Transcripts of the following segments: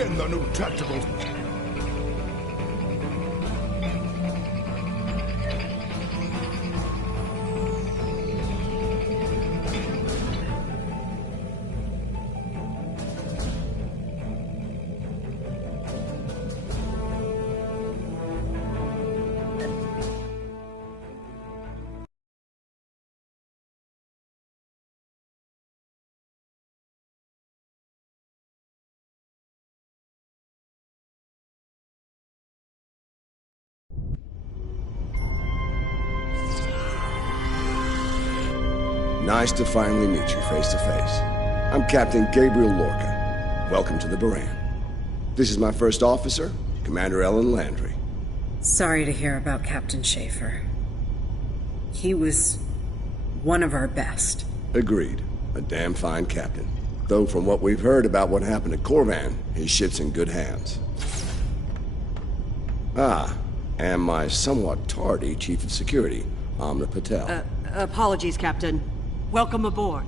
begin the new tactical... Nice to finally meet you face to face. I'm Captain Gabriel Lorca. Welcome to the Baran. This is my first officer, Commander Ellen Landry. Sorry to hear about Captain Schaefer. He was one of our best. Agreed. A damn fine captain. Though from what we've heard about what happened at Korvan, his ship's in good hands. Ah, and my somewhat tardy Chief of Security, Amna Patel. Apologies, Captain. Welcome aboard.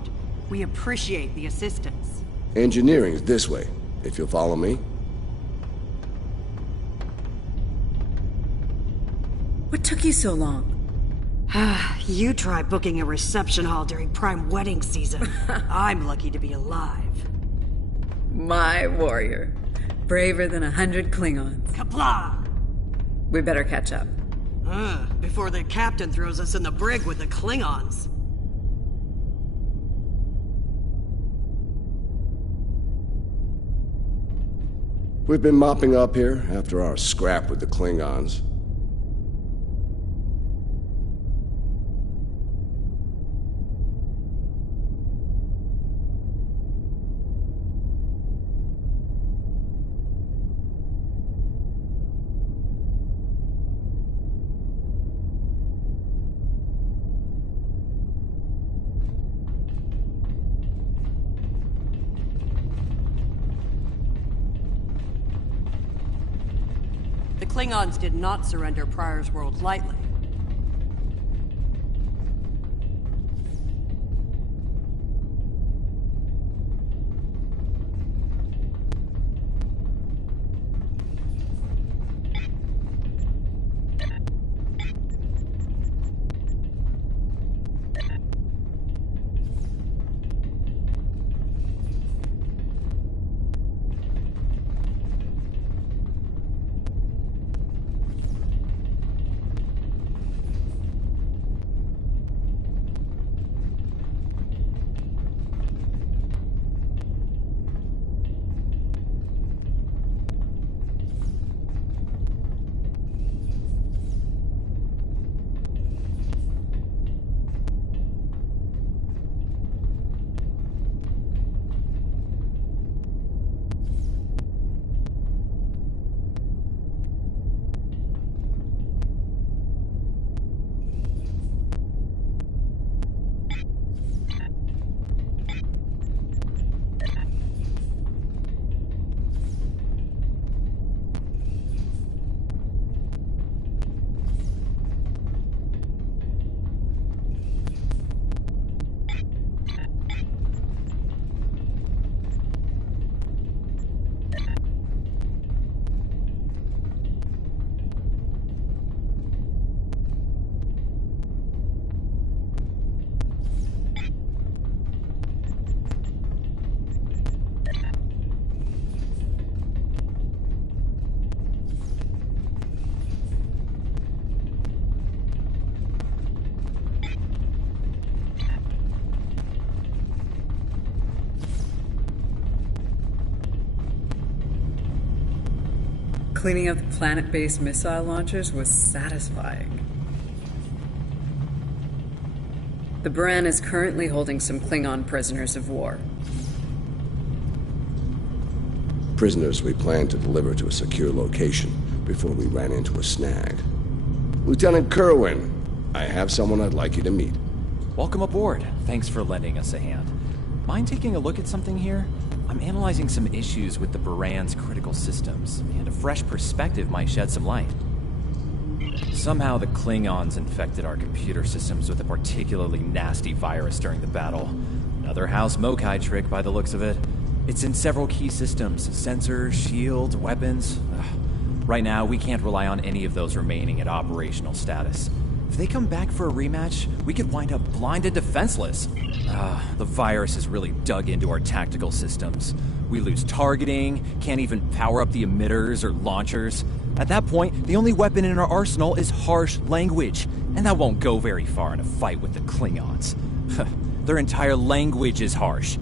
We appreciate the assistance. Engineering's this way, if you'll follow me. What took you so long? You try booking a reception hall during prime wedding season. I'm lucky to be alive. My warrior. Braver than 100 Klingons. Kapla! We better catch up. Before the captain throws us in the brig with the Klingons. We've been mopping up here after our scrap with the Klingons. The Klingons did not surrender Pryor's world lightly. Cleaning up the planet-based missile launchers was satisfying. The Baran is currently holding some Klingon prisoners of war. Prisoners we plan to deliver to a secure location before we ran into a snag. Lieutenant Kerwin, I have someone I'd like you to meet. Welcome aboard. Thanks for lending us a hand. Mind taking a look at something here? I'm analyzing some issues with the Baran's critical systems, and a fresh perspective might shed some light. Somehow the Klingons infected our computer systems with a particularly nasty virus during the battle. Another House Mokai trick by the looks of it. It's in several key systems. Sensors, shields, weapons. Ugh. Right now, we can't rely on any of those remaining at operational status. If they come back for a rematch, we could wind up blind and defenseless. The virus has really dug into our tactical systems. We lose targeting, can't even power up the emitters or launchers. At that point, the only weapon in our arsenal is harsh language, and that won't go very far in a fight with the Klingons. Their entire language is harsh.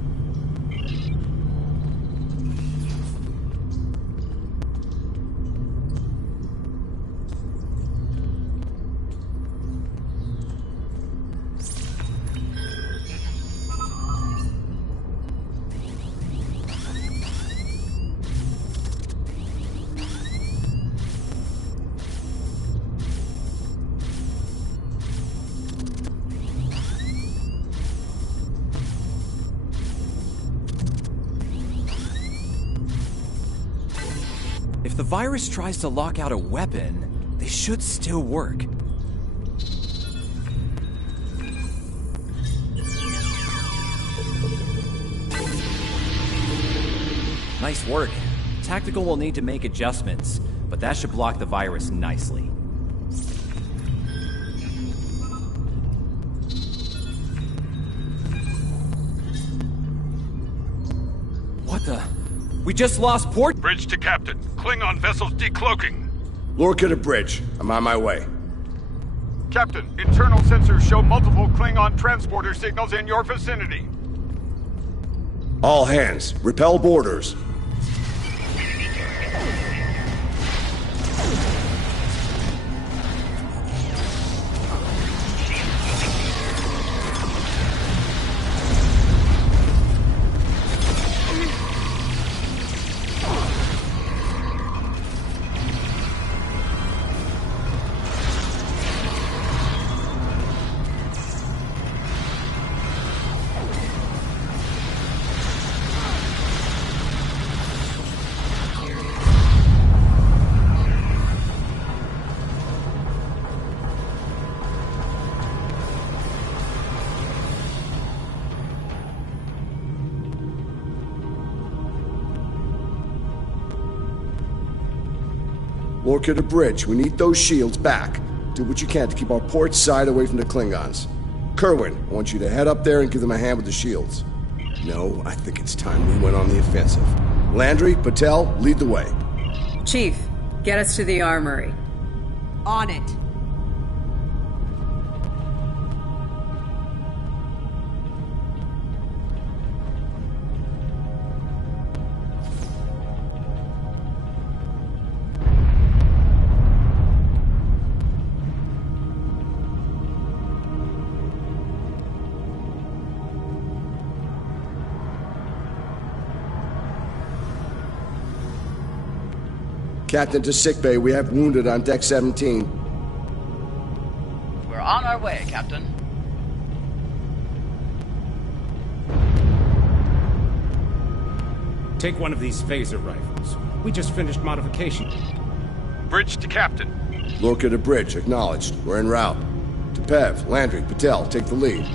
If the virus tries to lock out a weapon, they should still work. Nice work. Tactical will need to make adjustments, but that should block the virus nicely. What the? We just lost port? Bridge to Captain. Klingon vessels decloaking. Lorca to bridge. I'm on my way. Captain, internal sensors show multiple Klingon transporter signals in your vicinity. All hands, repel boarders. Lorca to bridge. We need those shields back. Do what you can to keep our port side away from the Klingons. Kerwin, I want you to head up there and give them a hand with the shields. No, I think it's time we went on the offensive. Landry, Patel, lead the way. Chief, get us to the armory. On it. Captain to sickbay. We have wounded on deck 17. We're on our way, Captain. Take one of these phaser rifles. We just finished modification. Bridge to Captain. Lorca to bridge. Acknowledged. We're en route. To Pev, Landry, Patel, take the lead.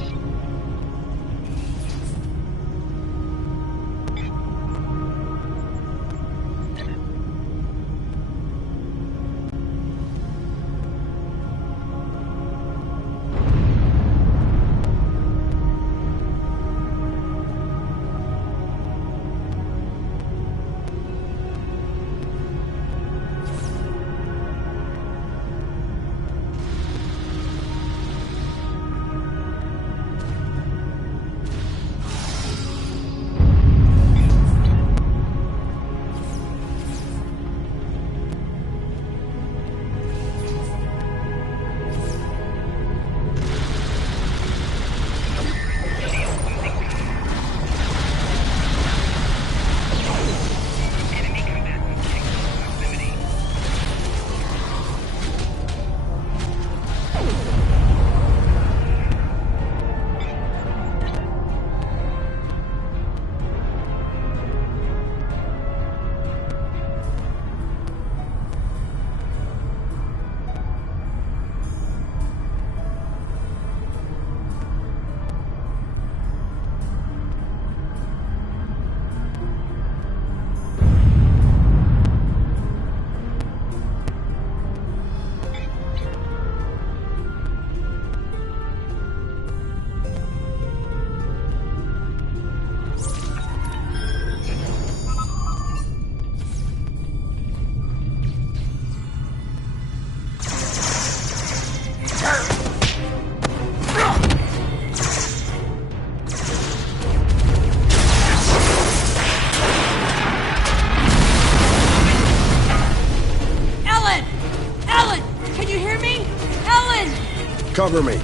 Cover me.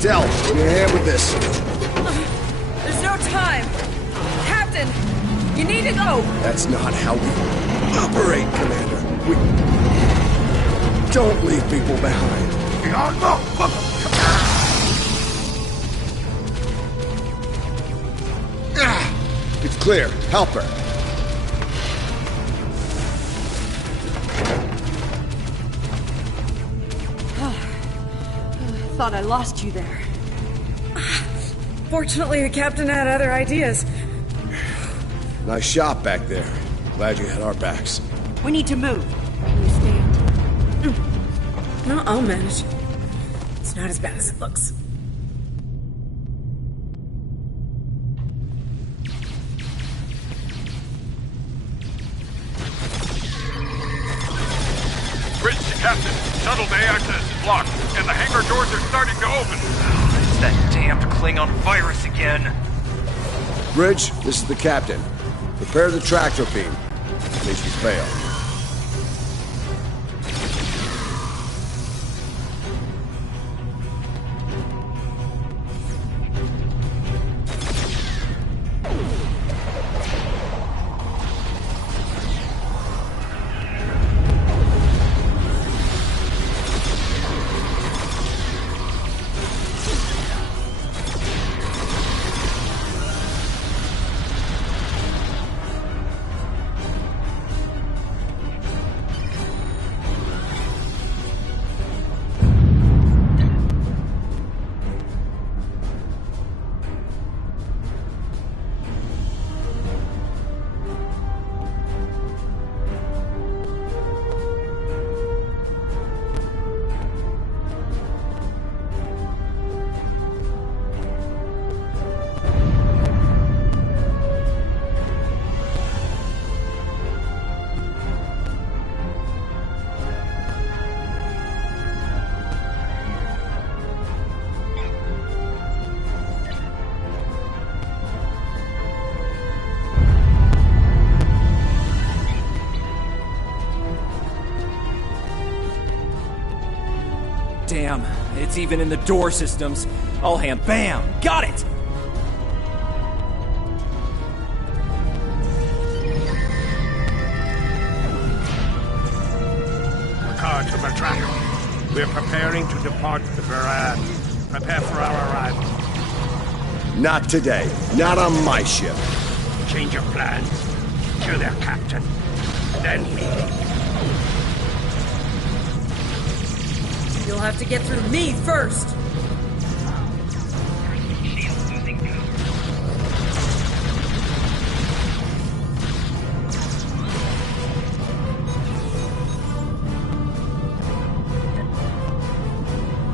Del, give me a hand with this. There's no time! Captain! You need to go! That's not how we operate, Commander. We don't leave people behind. It's clear. Help her. Thought I lost you there. Fortunately, the captain had other ideas. Nice shot back there. Glad you had our backs. We need to move. Can you stand? No, I'll manage. It's not as bad as it looks. Bridge to Captain. Shuttle bay access is blocked, and the hangar doors are starting to open. It's that damned Klingon virus again. Bridge, this is the captain. Prepare the tractor beam, in case we fail. Damn, it's even in the door systems. All hand, bam! Got it! Picard to Bertrand. We're preparing to depart the Baran. Prepare for our arrival. Not today. Not on my ship. Change your plans. Kill their captain. Then me. You'll have to get through me first!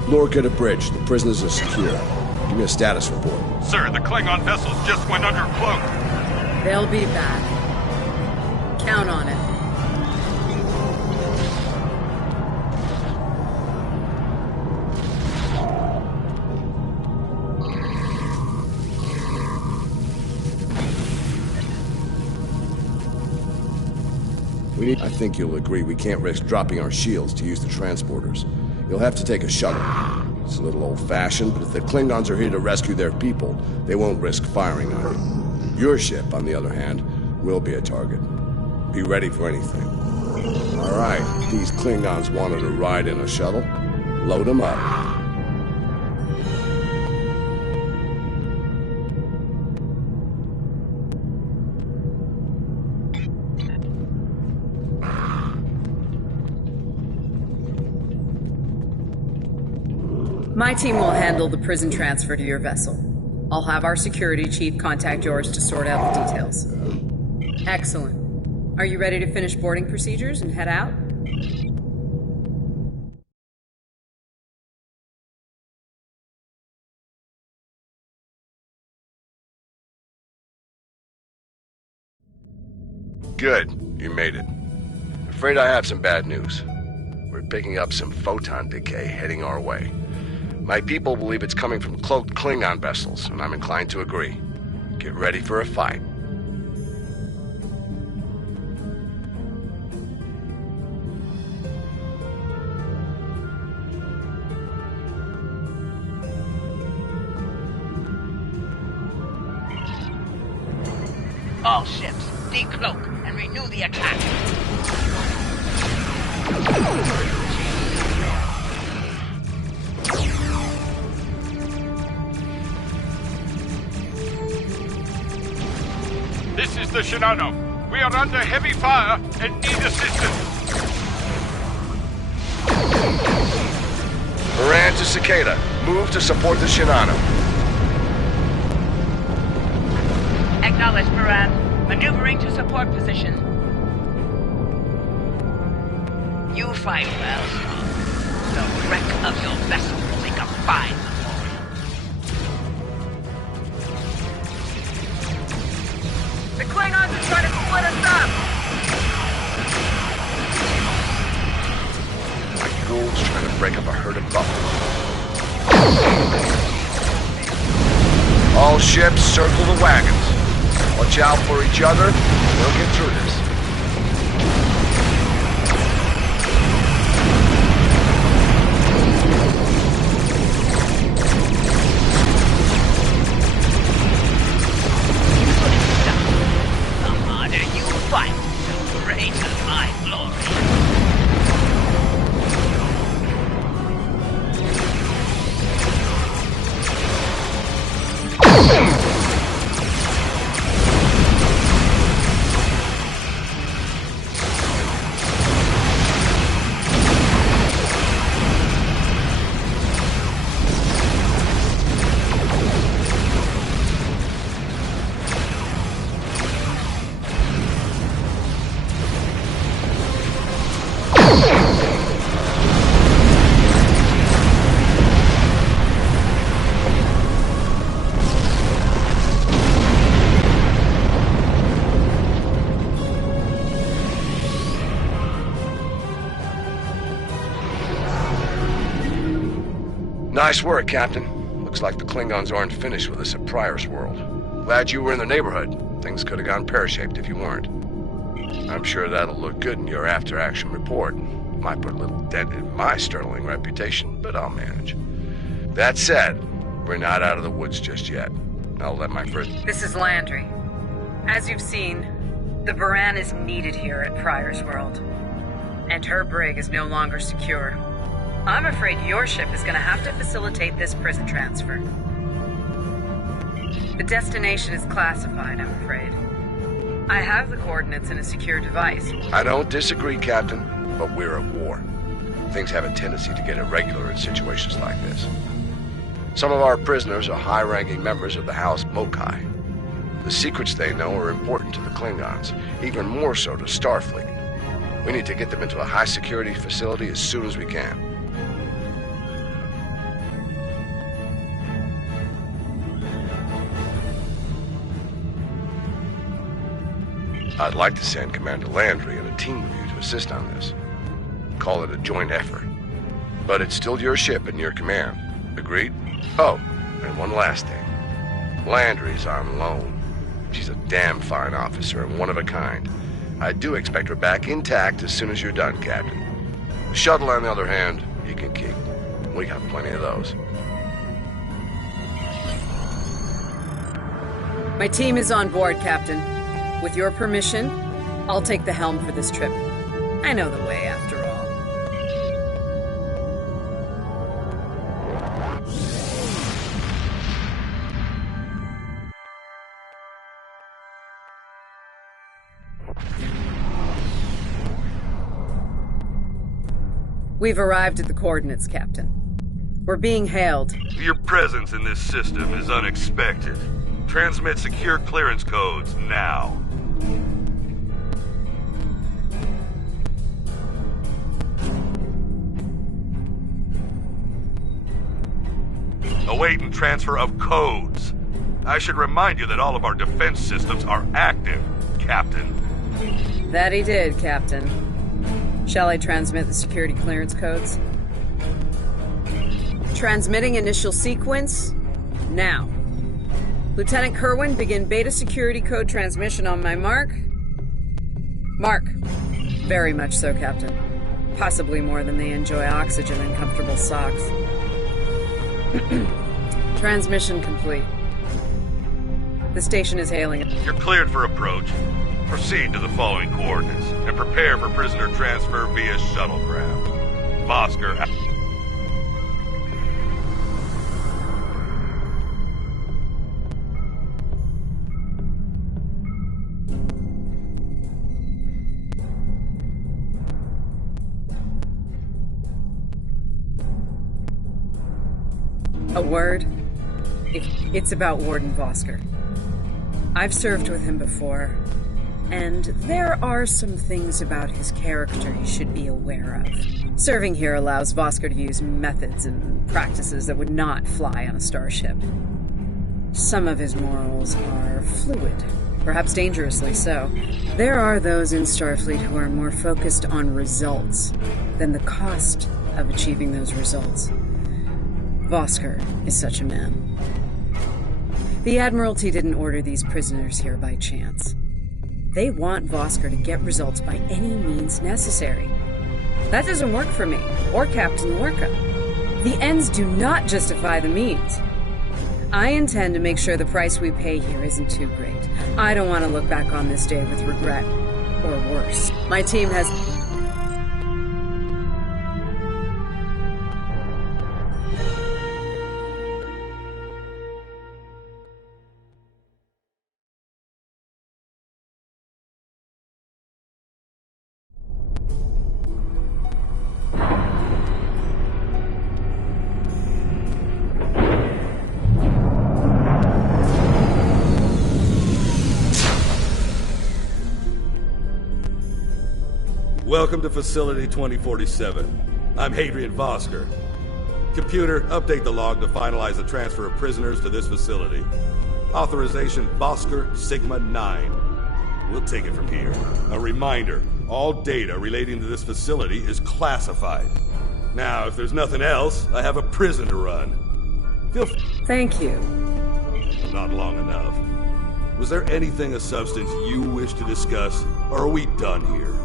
Lorca to bridge. The prisoners are secure. Give me a status report. Sir, the Klingon vessels just went under cloak. They'll be back. Count on it. I think you'll agree we can't risk dropping our shields to use the transporters. You'll have to take a shuttle. It's a little old-fashioned, but if the Klingons are here to rescue their people, they won't risk firing on you. Your ship, on the other hand, will be a target. Be ready for anything. All right, these Klingons wanted to ride in a shuttle. Load them up. My team will handle the prison transfer to your vessel. I'll have our security chief contact yours to sort out the details. Excellent. Are you ready to finish boarding procedures and head out? Good. You made it. Afraid I have some bad news. We're picking up some photon decay heading our way. My people believe it's coming from cloaked Klingon vessels, and I'm inclined to agree. Get ready for a fight. All ships, decloak and renew the attack. This is the Shinano. We are under heavy fire and need assistance. Moran to Cicada. Move to support the Shinano. Acknowledged, Moran. Maneuvering to support position. You fight well, Strong. The wreck of your vessel will make a fine memorial. The Klingons are trying to split us up! Like wolves trying to break up a herd of buffalo. All ships, circle the wagons. Watch out for each other. We'll get through this. The harder you fight, the greater my glory. Nice work, Captain. Looks like the Klingons aren't finished with us at Pryor's World. Glad you were in the neighborhood. Things could have gone pear-shaped if you weren't. I'm sure that'll look good in your after-action report. Might put a little dent in my sterling reputation, but I'll manage. That said, we're not out of the woods just yet. I'll let my first... This is Landry. As you've seen, the Baran is needed here at Pryor's World. And her brig is no longer secure. I'm afraid your ship is going to have to facilitate this prison transfer. The destination is classified, I'm afraid. I have the coordinates in a secure device. I don't disagree, Captain, but we're at war. Things have a tendency to get irregular in situations like this. Some of our prisoners are high-ranking members of the House Mokai. The secrets they know are important to the Klingons, even more so to Starfleet. We need to get them into a high-security facility as soon as we can. I'd like to send Commander Landry and a team of you to assist on this. Call it a joint effort. But it's still your ship and your command. Agreed? Oh, and one last thing. Landry's on loan. She's a damn fine officer and one of a kind. I do expect her back intact as soon as you're done, Captain. The shuttle, on the other hand, you can keep. We got plenty of those. My team is on board, Captain. With your permission, I'll take the helm for this trip. I know the way, after all. We've arrived at the coordinates, Captain. We're being hailed. Your presence in this system is unexpected. Transmit secure clearance codes now. Awaiting transfer of codes. I should remind you that all of our defense systems are active, Captain. That he did, Captain. Shall I transmit the security clearance codes? Transmitting initial sequence now. Lieutenant Kerwin, begin beta security code transmission on my mark. Mark. Very much so, Captain. Possibly more than they enjoy oxygen and comfortable socks. Transmission complete. The station is hailing. You're cleared for approach. Proceed to the following coordinates and prepare for prisoner transfer via shuttlecraft. Vosker. A word? It's about Warden Vosker. I've served with him before, and there are some things about his character you should be aware of. Serving here allows Vosker to use methods and practices that would not fly on a starship. Some of his morals are fluid, perhaps dangerously so. There are those in Starfleet who are more focused on results than the cost of achieving those results. Vosker is such a man. The Admiralty didn't order these prisoners here by chance. They want Vosker to get results by any means necessary. That doesn't work for me, or Captain Lorca. The ends do not justify the means. I intend to make sure the price we pay here isn't too great. I don't want to look back on this day with regret, or worse. My team has... Welcome to Facility 2047. I'm Hadrian Vosker. Computer, update the log to finalize the transfer of prisoners to this facility. Authorization Vosker Sigma 9. We'll take it from here. A reminder, all data relating to this facility is classified. Now, if there's nothing else, I have a prison to run. Thank you. Not long enough. Was there anything of substance you wish to discuss, or are we done here?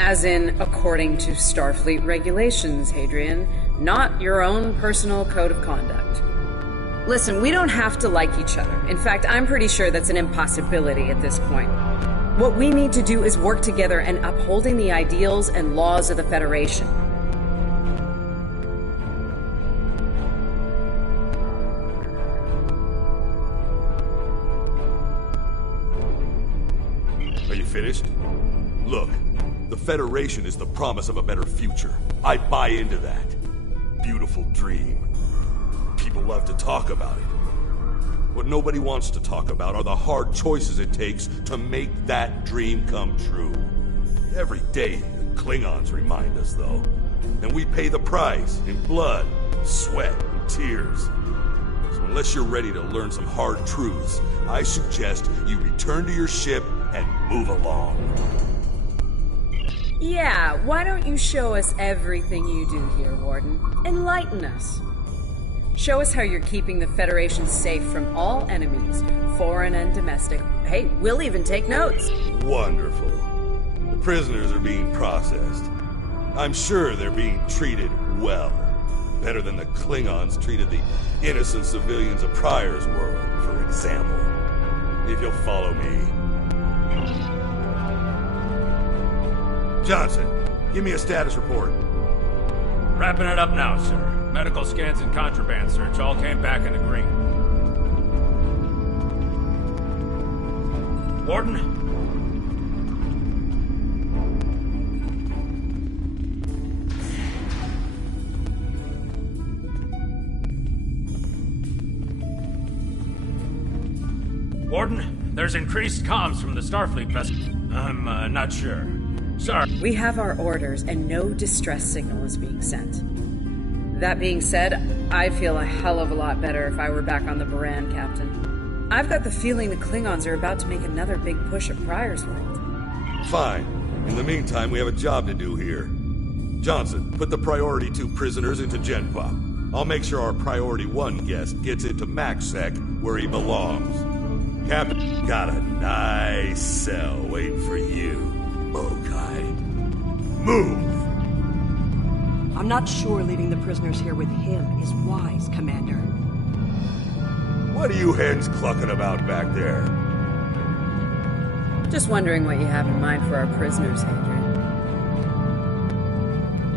As in, according to Starfleet regulations, Hadrian, not your own personal code of conduct. Listen, we don't have to like each other. In fact, I'm pretty sure that's an impossibility at this point. What we need to do is work together in upholding the ideals and laws of the Federation. Are you finished? Look. The Federation is the promise of a better future. I buy into that. Beautiful dream. People love to talk about it. What nobody wants to talk about are the hard choices it takes to make that dream come true. Every day, the Klingons remind us, though. And we pay the price in blood, sweat, and tears. So unless you're ready to learn some hard truths, I suggest you return to your ship and move along. Yeah, why don't you show us everything you do here, Warden? Enlighten us. Show us how you're keeping the Federation safe from all enemies, foreign and domestic. Hey, we'll even take notes. Wonderful. The prisoners are being processed. I'm sure they're being treated well. Better than the Klingons treated the innocent civilians of Pryor's world, for example. If you'll follow me. Johnson, give me a status report. Wrapping it up now, sir. Medical scans and contraband search all came back in the green. Warden? Warden, there's increased comms from the Starfleet vessel. I'm not sure. Sorry. We have our orders, and no distress signal is being sent. That being said, I'd feel a hell of a lot better if I were back on the Baran, Captain. I've got the feeling the Klingons are about to make another big push at Pryor's world. Fine. In the meantime, we have a job to do here. Johnson, put the Priority 2 prisoners into Genpop. I'll make sure our Priority 1 guest gets into MaxSec, where he belongs. Captain, got a nice cell waiting for you. Okay. Move! I'm not sure leaving the prisoners here with him is wise, Commander. What are you hens clucking about back there? Just wondering what you have in mind for our prisoners, Hadrian.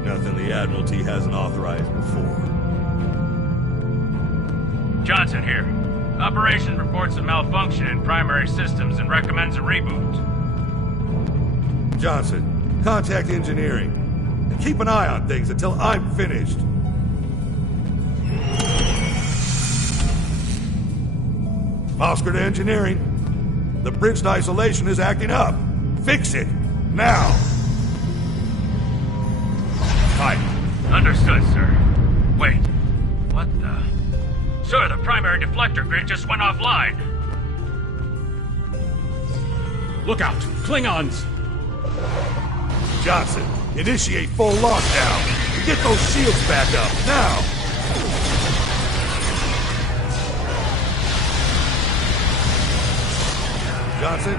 Nothing the Admiralty hasn't authorized before. Johnson here. Operations reports a malfunction in primary systems and recommends a reboot. Johnson, contact engineering. And keep an eye on things until I'm finished. Oscar to engineering. The bridge to isolation is acting up. Fix it. Now. Hi. Understood, sir. Wait. What the... Sir, the primary deflector grid just went offline. Look out! Klingons! Johnson, initiate full lockdown. Get those shields back up, now! Johnson?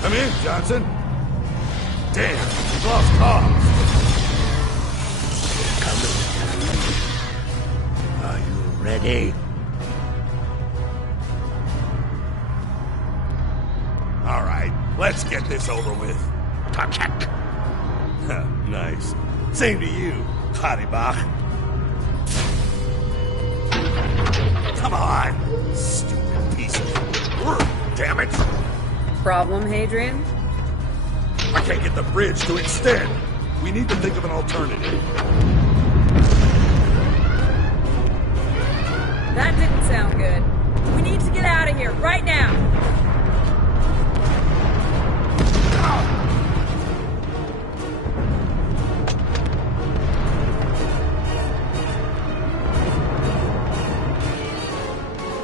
Come in, Johnson. Damn, we've lost comms. Are you ready? All right, let's get this over with. Tarkat. Nice. Same to you, Haribach. Come on, stupid piece of work, damn it. Problem, Hadrian? I can't get the bridge to extend. We need to think of an alternative. That didn't sound good. We need to get out of here, right now!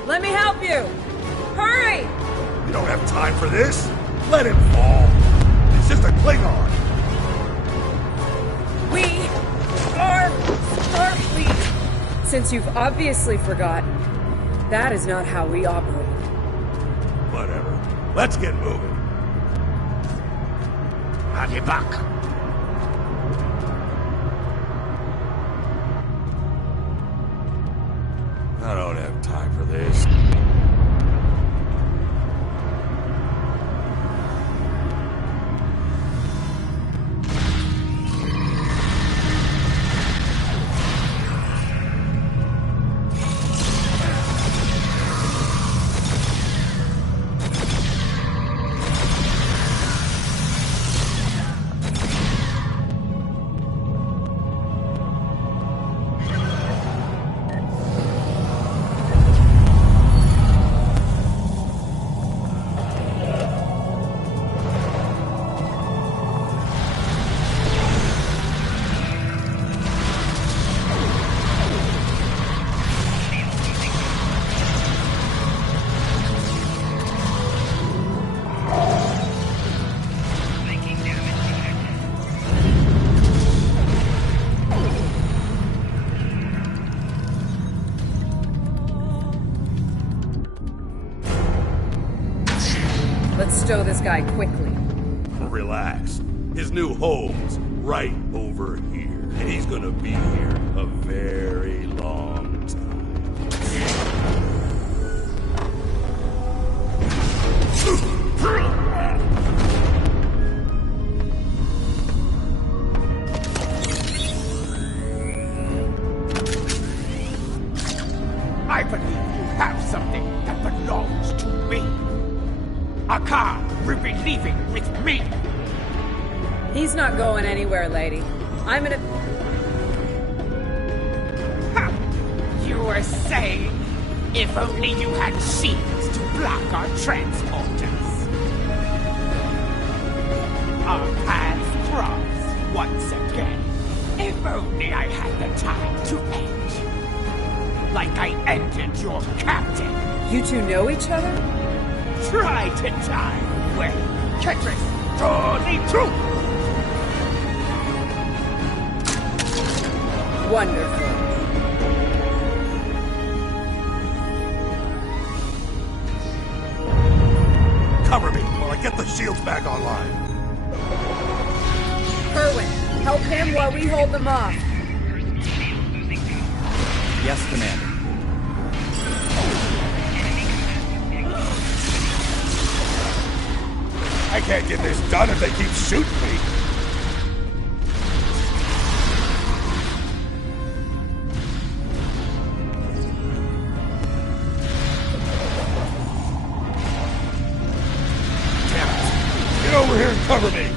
Let me help you! Hurry! We don't have time for this. Let him fall. It's just a Klingon. We are Starfleet! Since you've obviously forgotten, that is not how we operate. Whatever. Let's get moving. Haribach. I don't have time for this. Let's stow this guy quickly. Relax. His new home's right over here. And he's gonna be here a very long I believe you have something that belongs to me. Akar will be leaving with me. He's not going anywhere, lady. I'm gonna... Ha! You were saying, if only you had shields to block our transporters. Our paths cross once again. If only I had the time to end you. Like I ended your captain. You two know each other? Try to die when Ketris totally true. Wonderful. Cover me while I get the shields back online. Kerwin, help him while we hold them off. Yes, Commander. I can't get this done if they keep shooting me. Damn it. Get over here and cover me.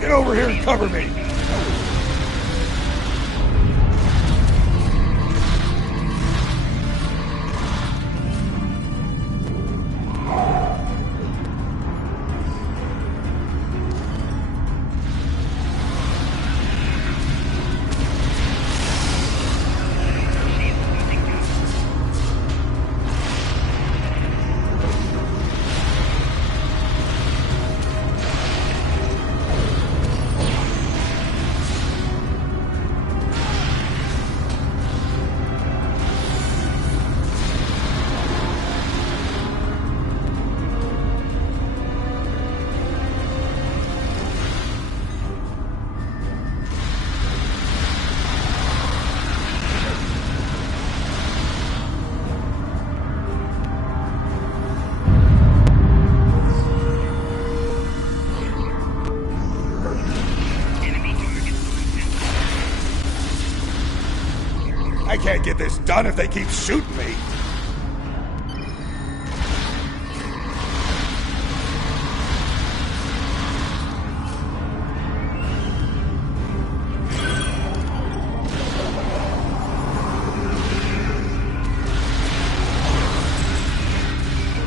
Get over here and cover me! I can't get this done if they keep shooting me.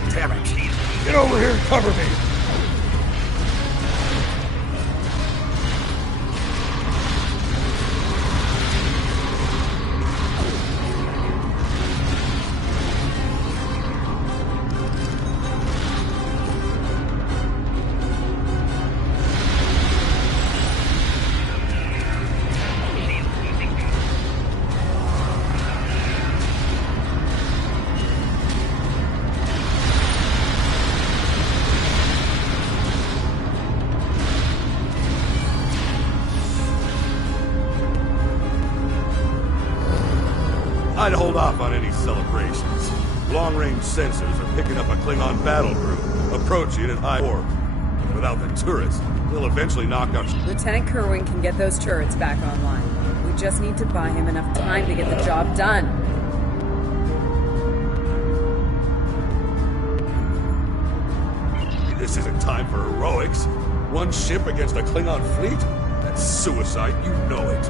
Damn it. Get over here and cover me. I'd hold off on any celebrations. Long-range sensors are picking up a Klingon battle group, approaching at high orb. And without the turrets, they'll eventually knock out... Lieutenant Kerwin can get those turrets back online. We just need to buy him enough time to get the job done. This isn't time for heroics. One ship against a Klingon fleet? That's suicide, you know it.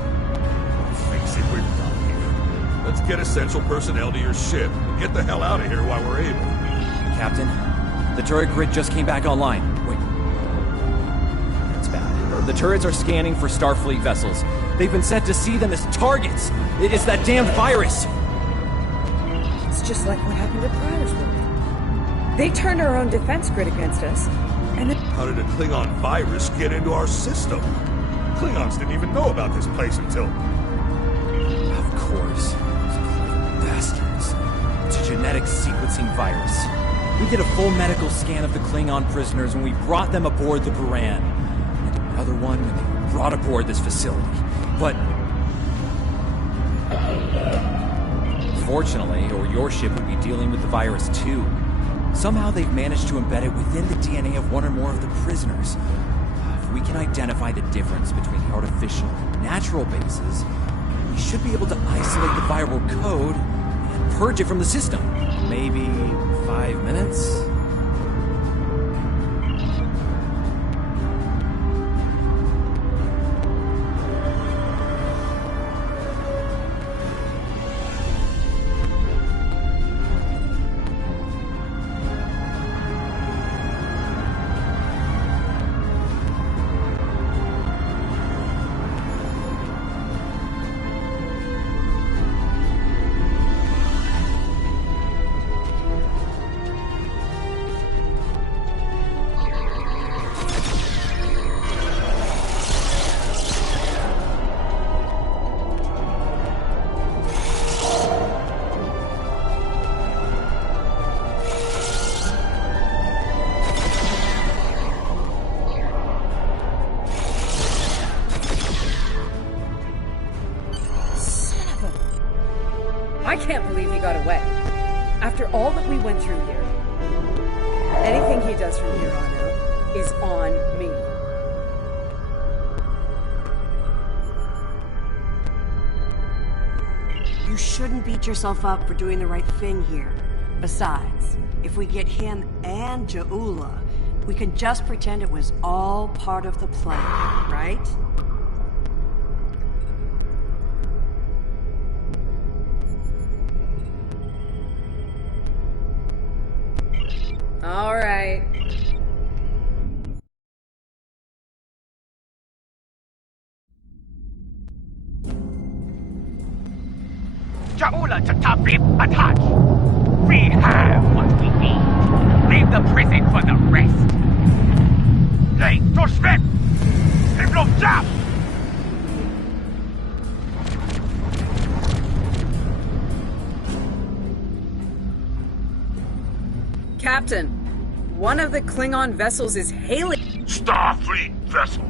Face it, we're done here. Let's get essential personnel to your ship and get the hell out of here while we're able. Captain, the turret grid just came back online. Wait. That's bad. The turrets are scanning for Starfleet vessels. They've been set to see them as targets. It's that damned virus. It's just like what happened at Pryor's World. They turned our own defense grid against us, and then... How did a Klingon virus get into our system? Klingons didn't even know about this place until... Of course. Bastards. It's a genetic sequencing virus. We did a full medical scan of the Klingon prisoners when we brought them aboard the Buran. And another one when they brought aboard this facility. But... fortunately, or your ship would be dealing with the virus too. Somehow they've managed to embed it within the DNA of one or more of the prisoners. If we can identify the difference between the artificial and natural bases, we should be able to isolate the viral code and purge it from the system. Maybe 5 minutes? can't believe he got away. After all that we went through here, anything he does from here on out is on me. You shouldn't beat yourself up for doing the right thing here. Besides, if we get him and Ja'ula, we can just pretend it was all part of the plan, right? All right. Ja'ula to Tabib Attach. We have what we need. Leave the prison for the rest. Hey, Schmidt! Him no jump! Captain, one of the Klingon vessels is hailing. Starfleet vessel.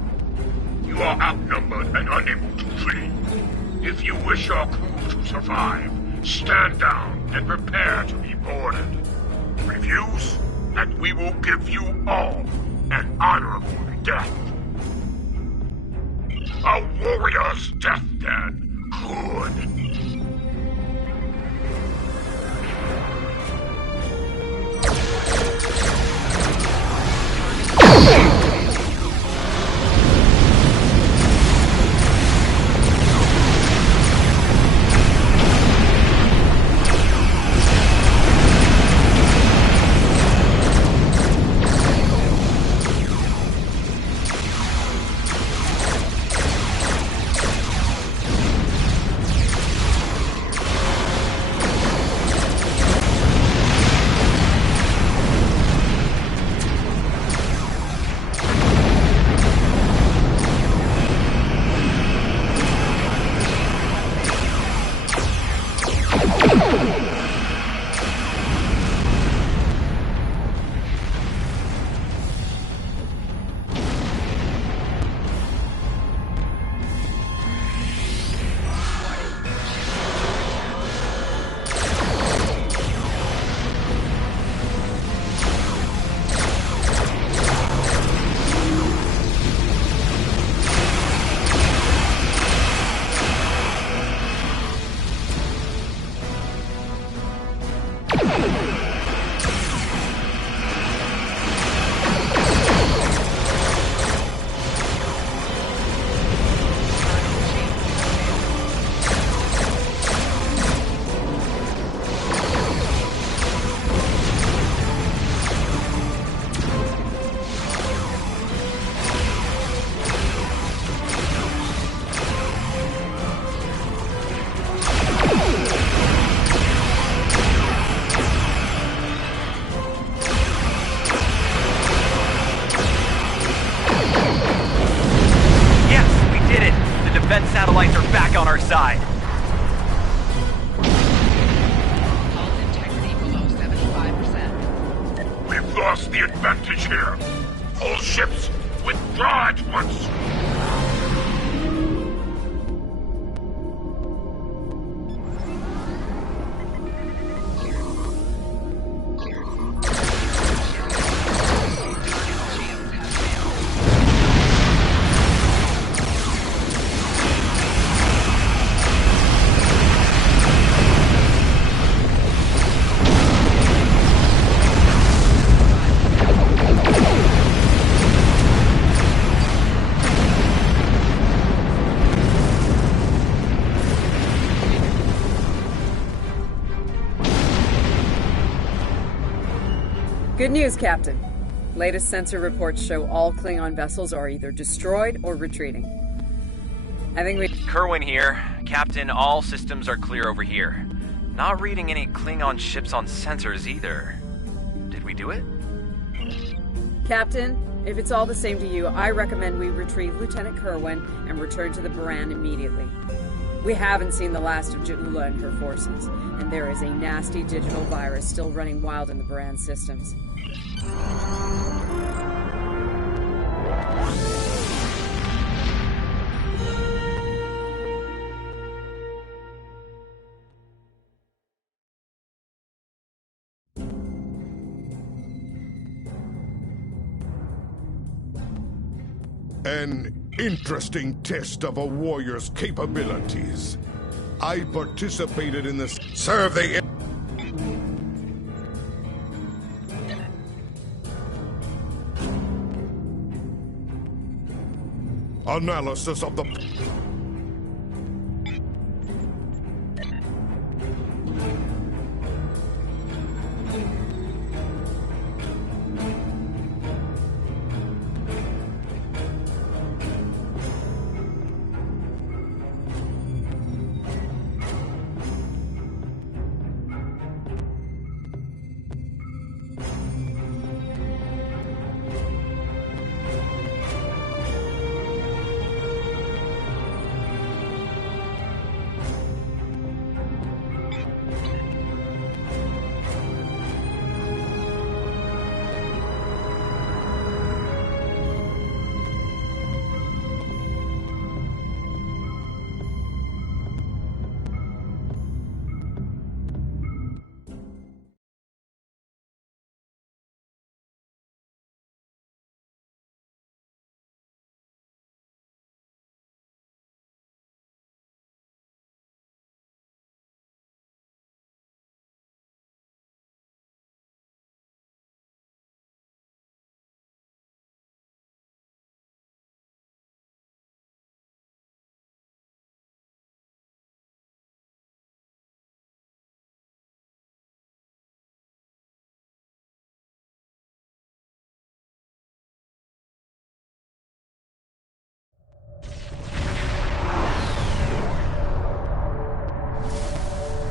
You are outnumbered and unable to flee. If you wish your crew to survive, stand down and prepare to be boarded. Refuse, and we will give you all an honorable death. A warrior's death, then. Good. Satellites are back on our side. Hull integrity below 75%. We've lost the advantage here. All ships, withdraw at once. Good news, Captain. Latest sensor reports show all Klingon vessels are either destroyed or retreating. I think we... Kerwin here. Captain, all systems are clear over here. Not reading any Klingon ships on sensors either. Did we do it? Captain, if it's all the same to you, I recommend we retrieve Lieutenant Kerwin and return to the Baran immediately. We haven't seen the last of Ja'ula and her forces, and there is a nasty digital virus still running wild in the Baran systems. An interesting test of a warrior's capabilities. I participated in this. Serve the. Analysis of the.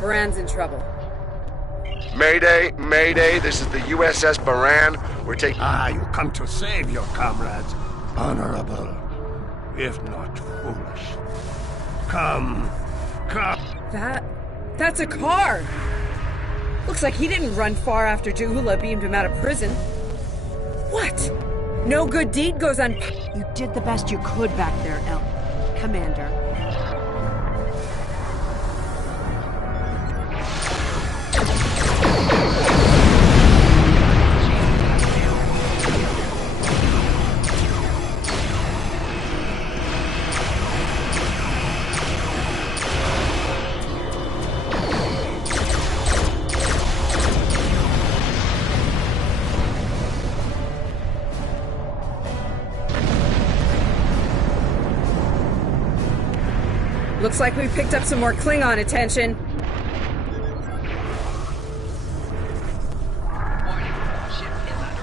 Baran's in trouble. Mayday, Mayday, this is the USS Baran. We're taking... You come to save your comrades. Honorable, if not foolish. Come. That's a car! Looks like he didn't run far after Ja'ula beamed him out of prison. What? No good deed goes unpunished. You did the best you could back there, Commander. Looks like we picked up some more Klingon attention.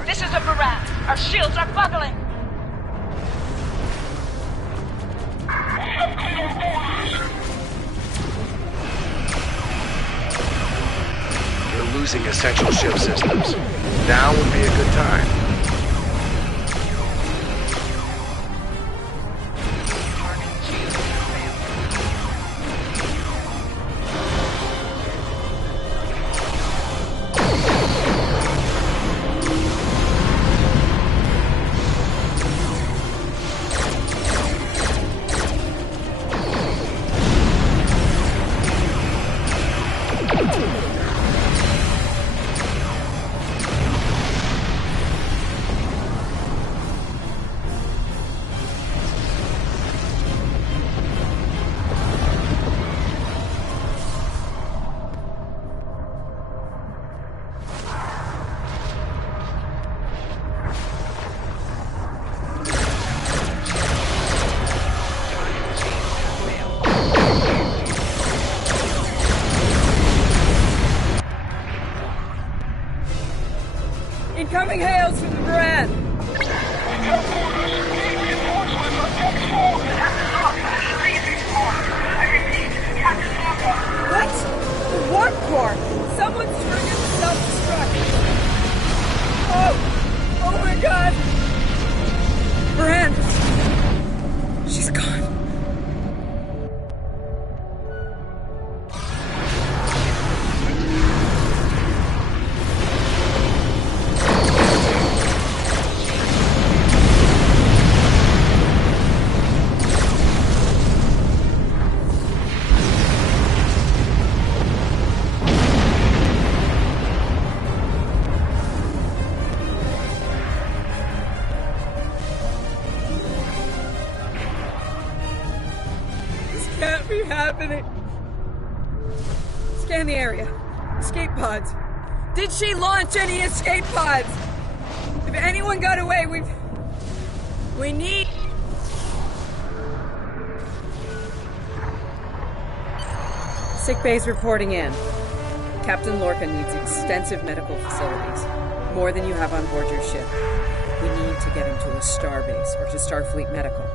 This is a Baran. Our shields are buckling. We're losing essential ship systems. Now would be a good time. Incoming hails from the Baran! What? The Warp Core! Someone's triggered the self-destruct! Oh my god! Baran! She's gone. be happening? Scan the area. Escape pods. Did she launch any escape pods? If anyone got away, we need... Sick bay's reporting in. Captain Lorca needs extensive medical facilities. More than you have on board your ship. We need to get him to a starbase or to Starfleet Medical.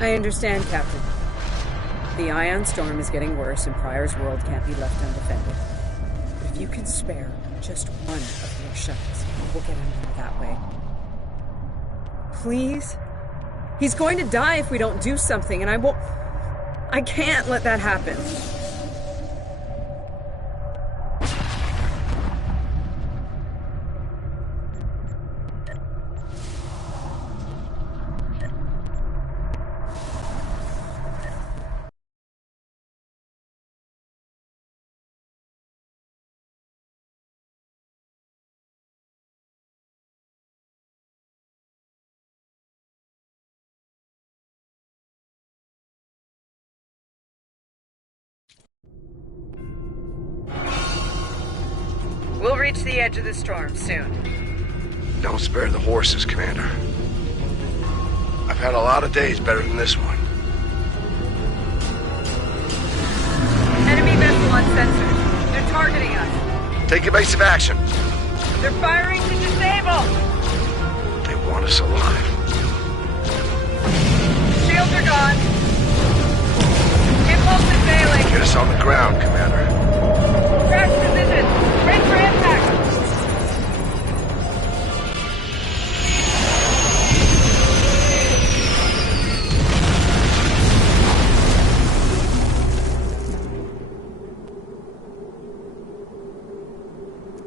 I understand, Captain. The ion storm is getting worse and Pryor's world can't be left undefended. But if you can spare just one of your shuttles, we'll get him there that way. Please? He's going to die if we don't do something, and I can't let that happen. We'll reach the edge of the storm soon. Don't spare the horses, Commander. I've had a lot of days better than this one. Enemy vessel on sensors. They're targeting us. Take evasive action. They're firing to disable. They want us alive. Shields are gone. Impulse is failing. Get us on the ground, Commander. Crash position. Ready for impact.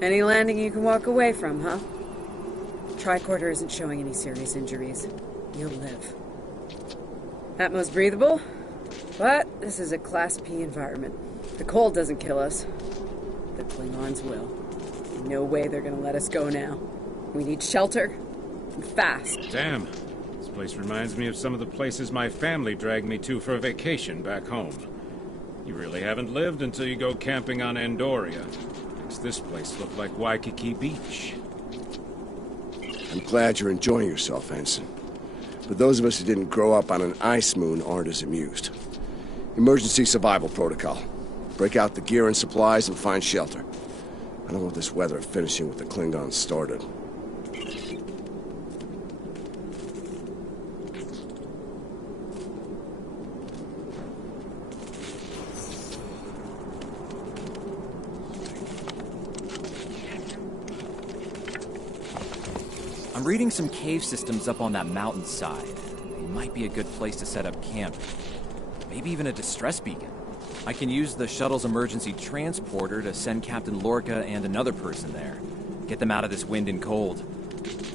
Any landing you can walk away from, huh? Tricorder isn't showing any serious injuries. You'll live. Atmos breathable, but this is a Class P environment. The cold doesn't kill us. The Klingons will. No way they're gonna let us go now. We need shelter, and fast. Damn. This place reminds me of some of the places my family dragged me to for a vacation back home. You really haven't lived until you go camping on Andoria. Makes this place look like Waikiki Beach. I'm glad you're enjoying yourself, Ensign. But those of us who didn't grow up on an ice moon aren't as amused. Emergency survival protocol. Break out the gear and supplies and find shelter. I don't want this weather finishing what the Klingons started. I'm reading some cave systems up on that mountainside. It might be a good place to set up camp. Maybe even a distress beacon. I can use the shuttle's emergency transporter to send Captain Lorca and another person there. Get them out of this wind and cold.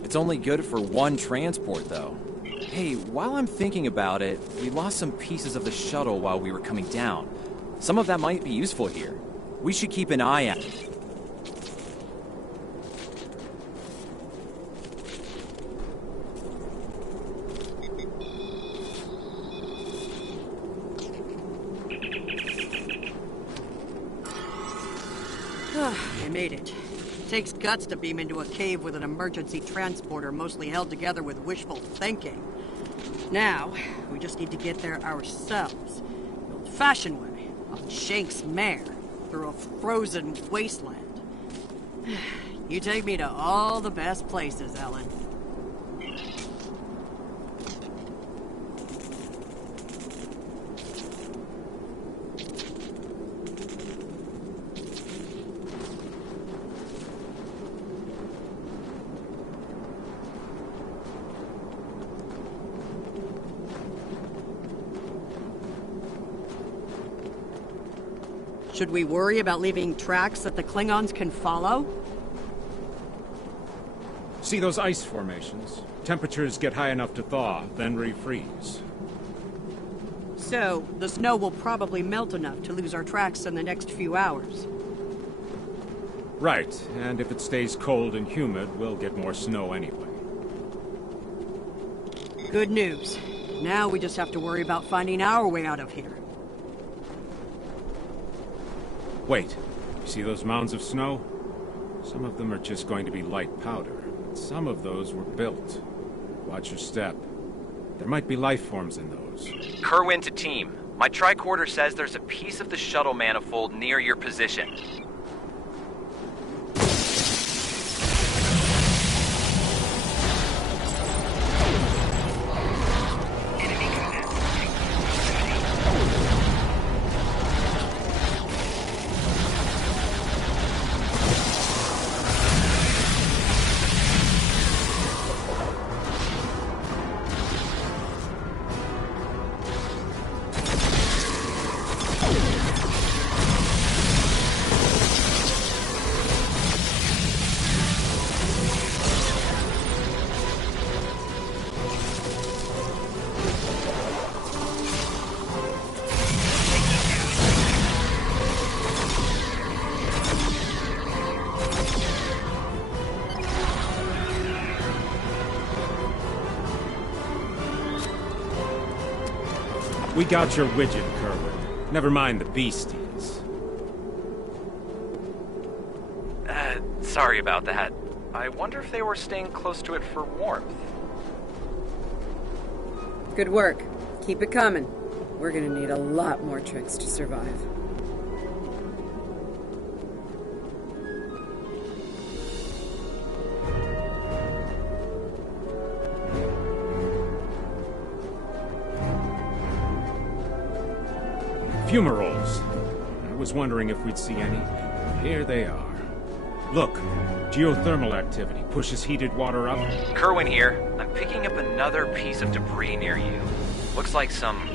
It's only good for one transport, though. Hey, while I'm thinking about it, we lost some pieces of the shuttle while we were coming down. Some of that might be useful here. We should keep an eye out. I made it. Takes guts to beam into a cave with an emergency transporter mostly held together with wishful thinking. Now, we just need to get there ourselves. The old-fashioned way, on Shank's mare, through a frozen wasteland. You take me to all the best places, Ellen. Should we worry about leaving tracks that the Klingons can follow? See those ice formations? Temperatures get high enough to thaw, then refreeze. So, the snow will probably melt enough to lose our tracks in the next few hours. Right, and if it stays cold and humid, we'll get more snow anyway. Good news. Now we just have to worry about finding our way out of here. Wait, you see those mounds of snow? Some of them are just going to be light powder. Some of those were built. Watch your step. There might be life forms in those. Kerwin to team. My tricorder says there's a piece of the shuttle manifold near your position. We got your widget, Kerwin. Never mind the beasties. Sorry about that. I wonder if they were staying close to it for warmth. Good work. Keep it coming. We're gonna need a lot more tricks to survive. Fumaroles. I was wondering if we'd see any. Here they are. Look, geothermal activity pushes heated water up. Kerwin here. I'm picking up another piece of debris near you. Looks like some...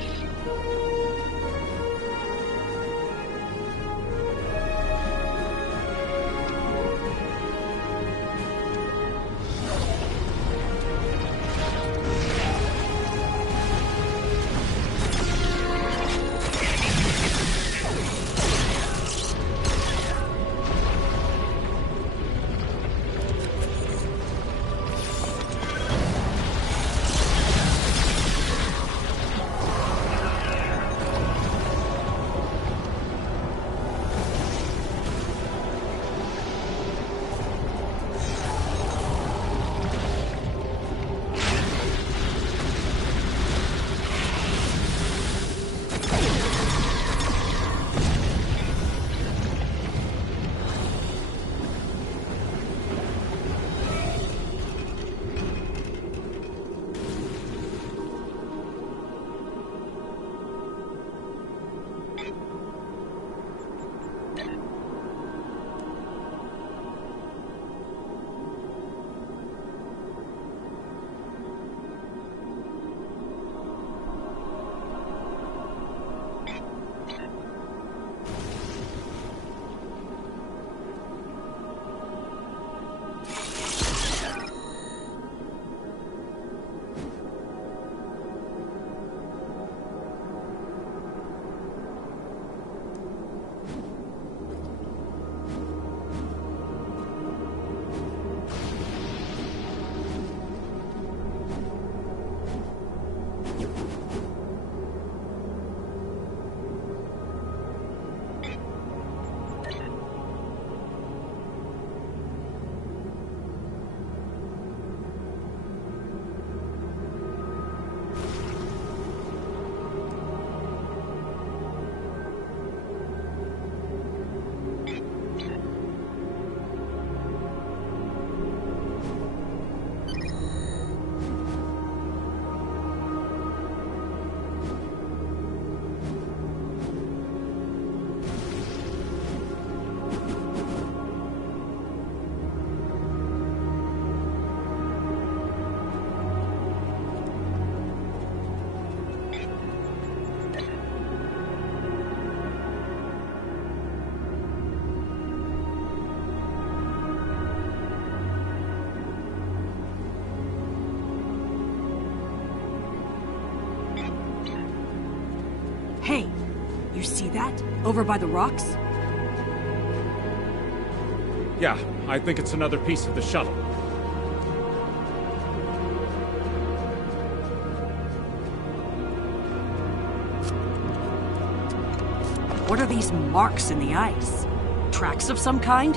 Hey, you see that? Over by the rocks? Yeah, I think it's another piece of the shuttle. What are these marks in the ice? Tracks of some kind?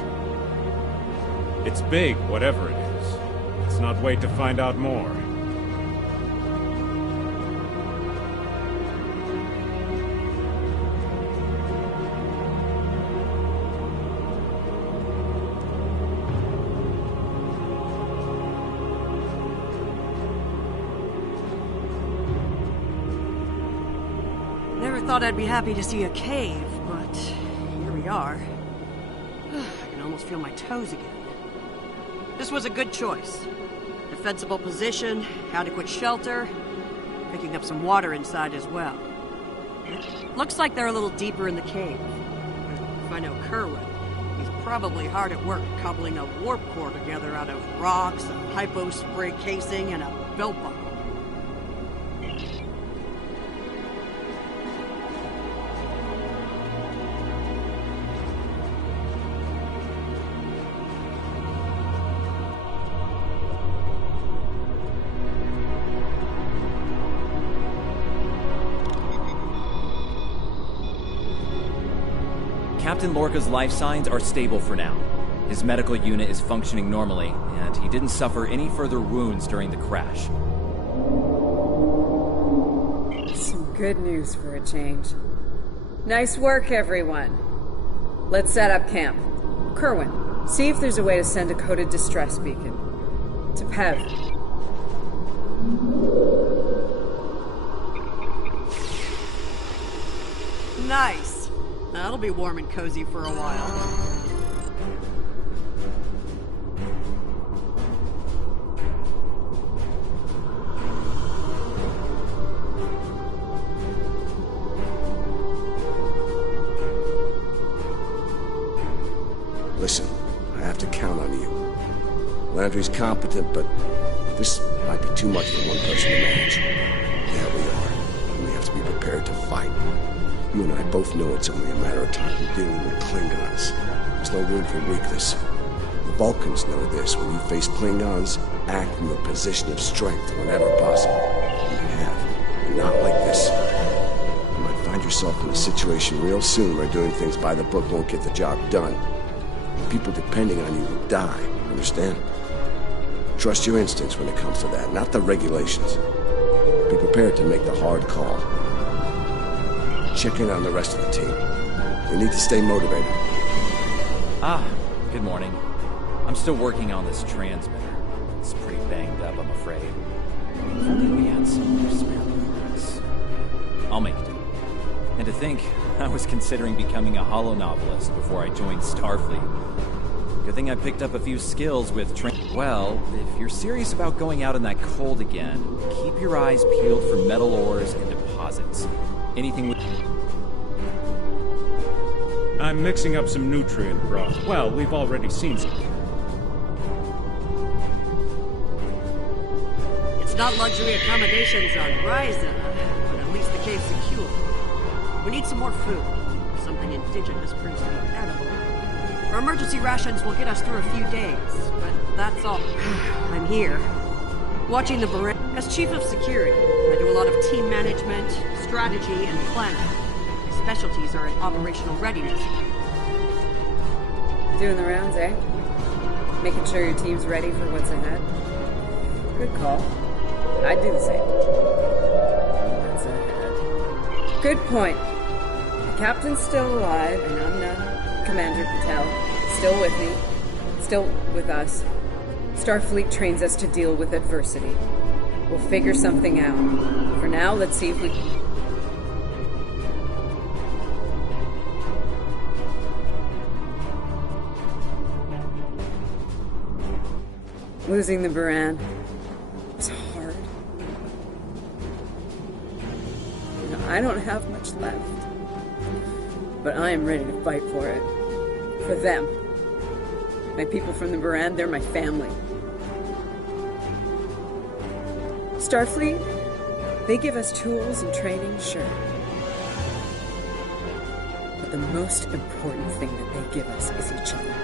It's big, whatever it is. Let's not wait to find out more. Never thought I'd be happy to see a cave, but here we are. I can almost feel my toes again. This was a good choice. Defensible position, adequate shelter, picking up some water inside as well. Looks like they're a little deeper in the cave. If I know Kerwin, he's probably hard at work cobbling a warp core together out of rocks, a hypo spray casing, and a belt buckle. Captain Lorca's life signs are stable for now. His medical unit is functioning normally, and he didn't suffer any further wounds during the crash. Some good news for a change. Nice work, everyone. Let's set up camp. Kerwin, see if there's a way to send a coded distress beacon. To Pev. Nice. That'll be warm and cozy for a while. Listen, I have to count on you. Landry's competent, but this might be too much for one person to manage. Yeah, we are. And we have to be prepared to fight. You and I both know it's only a matter of time dealing with Klingons. There's no room for weakness. The Vulcans know this. When you face Klingons, act from a position of strength whenever possible. You have. And not like this. You might find yourself in a situation real soon where doing things by the book won't get the job done. People depending on you will die. Understand? Trust your instincts when it comes to that, not the regulations. Be prepared to make the hard call. Check in on the rest of the team. You need to stay motivated. Good morning. I'm still working on this transmitter. It's pretty banged up, I'm afraid. If only we had some more spare parts. I'll make it. And to think, I was considering becoming a holonovelist before I joined Starfleet. Good thing I picked up a few skills with Well, if you're serious about going out in that cold again, keep your eyes peeled for metal ores and deposits. Anything with... I'm mixing up some nutrient broth. Well, we've already seen some. It's not luxury accommodations on Ryza, but at least the cave's secure. We need some more food. Something indigenous proves to be edible. Our emergency rations will get us through a few days, but that's all. I'm here, watching the Baran. As Chief of Security, I do a lot of team management, strategy, and planning. My specialties are in operational readiness. Doing the rounds, eh? Making sure your team's ready for what's ahead. Good call. I'd do the same. What's ahead. Good point. The captain's still alive, and I'm Commander Patel. Still with me. Still with us. Starfleet trains us to deal with adversity. We'll figure something out. For now, let's see if we can... Losing the Baran was hard. You know, I don't have much left. But I am ready to fight for it. For them. My people from the Baran, they're my family. Starfleet, they give us tools and training, sure. But the most important thing that they give us is each other.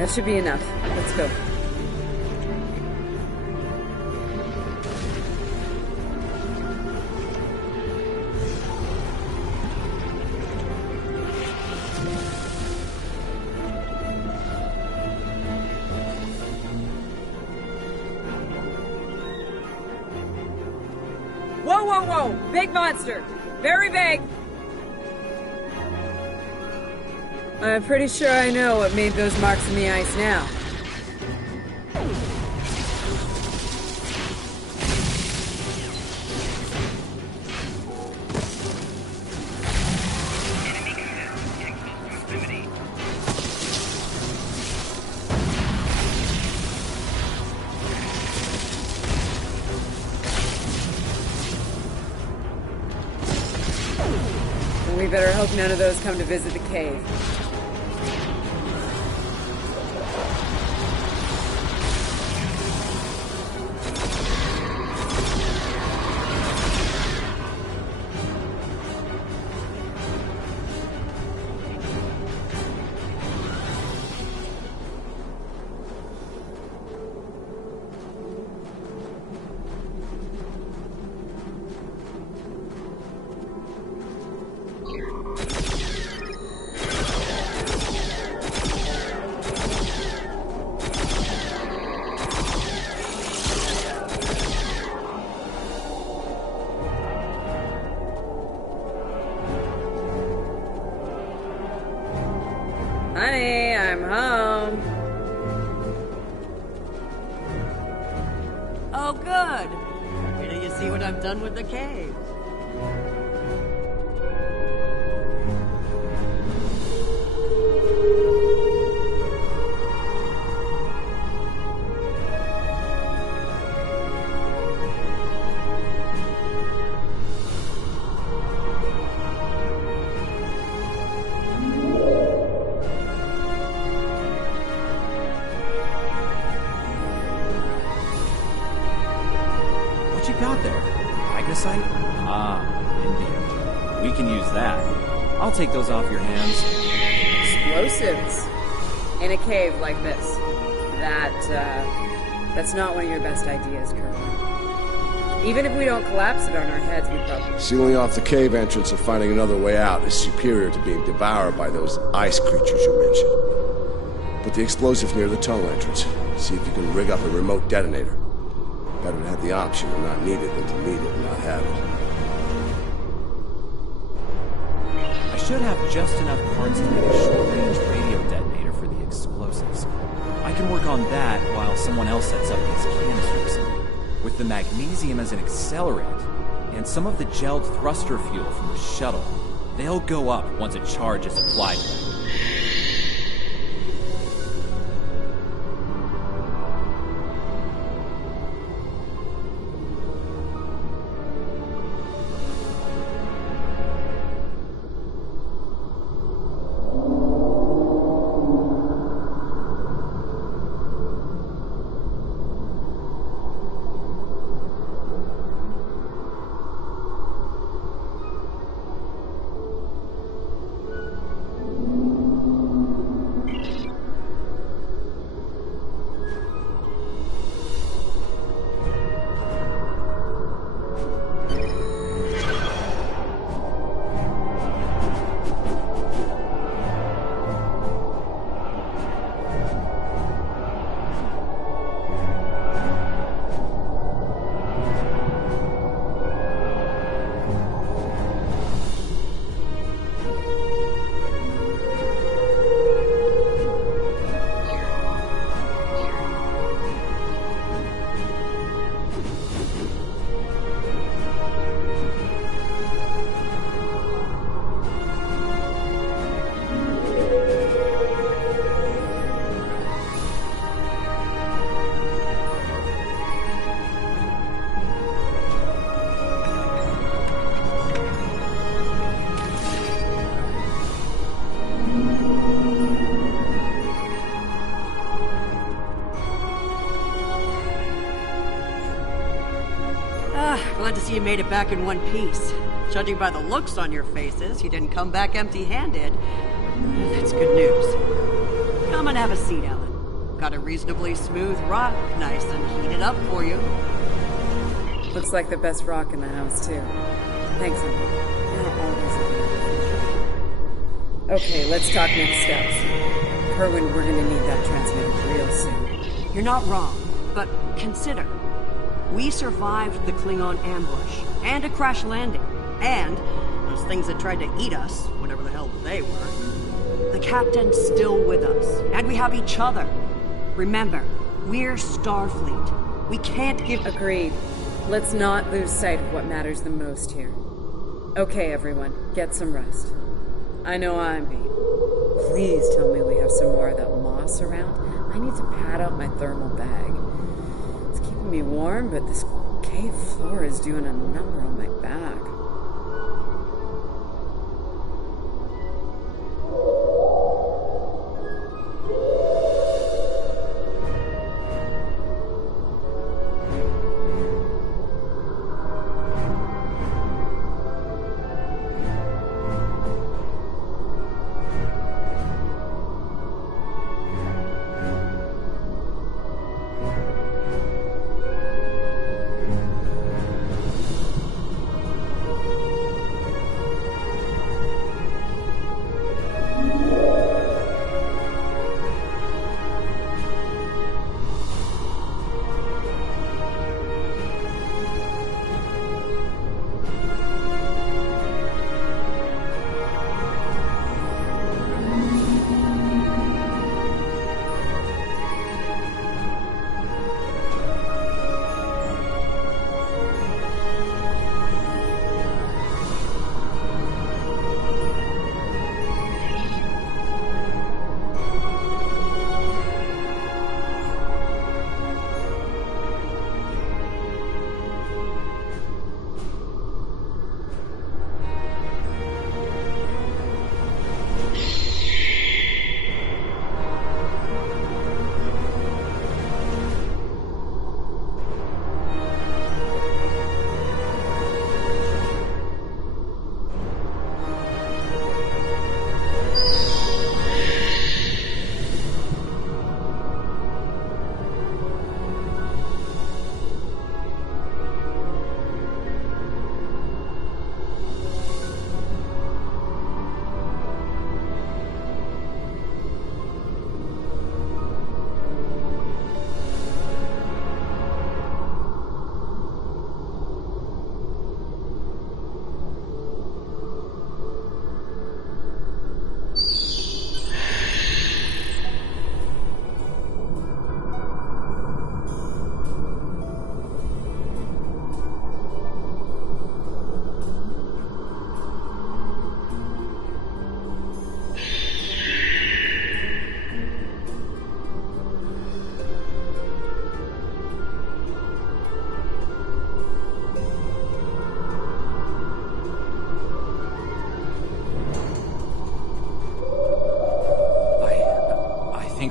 That should be enough. Let's go. Whoa, whoa, whoa! Big monster! Very big! I'm pretty sure I know what made those marks in the ice now. We better hope none of those come to visit the cave. Honey, I'm home. Oh, good. Wait till you see what I've done with the cave. What you got there? Magnesite? Ah, Indium. We can use that. I'll take those off your hands. Explosives. In a cave like this. That's not one of your best ideas, Kerwin. Even if we don't collapse it on our heads, we probably... Sealing off the cave entrance and finding another way out is superior to being devoured by those ice creatures you mentioned. Put the explosive near the tunnel entrance. See if you can rig up a remote detonator. Better to have the option and not need it than to need it and not have it. I should have just enough parts to make a short-range radio detonator for the explosives. I can work on that while someone else sets up these canisters. With the magnesium as an accelerant, and some of the gelled thruster fuel from the shuttle, they'll go up once a charge is applied to them. Glad to see you made it back in one piece. Judging by the looks on your faces, you didn't come back empty-handed. That's good news. Come and have a seat, Ellen. Got a reasonably smooth rock, nice and heated up for you. Looks like the best rock in the house, too. Thanks, Emma. Okay, let's talk next steps. Kerwin, we're gonna need that transmitter real soon. You're not wrong, but consider. We survived the Klingon ambush, and a crash landing, and those things that tried to eat us, whatever the hell they were. The captain's still with us, and we have each other. Remember, we're Starfleet. We can't give... Agreed. Let's not lose sight of what matters the most here. Okay, everyone, get some rest. I know I'm beat. Please tell me we have some more of that moss around. I need to pad out my thermal bag. It's keeping me warm, but this cave floor is doing a number on my back.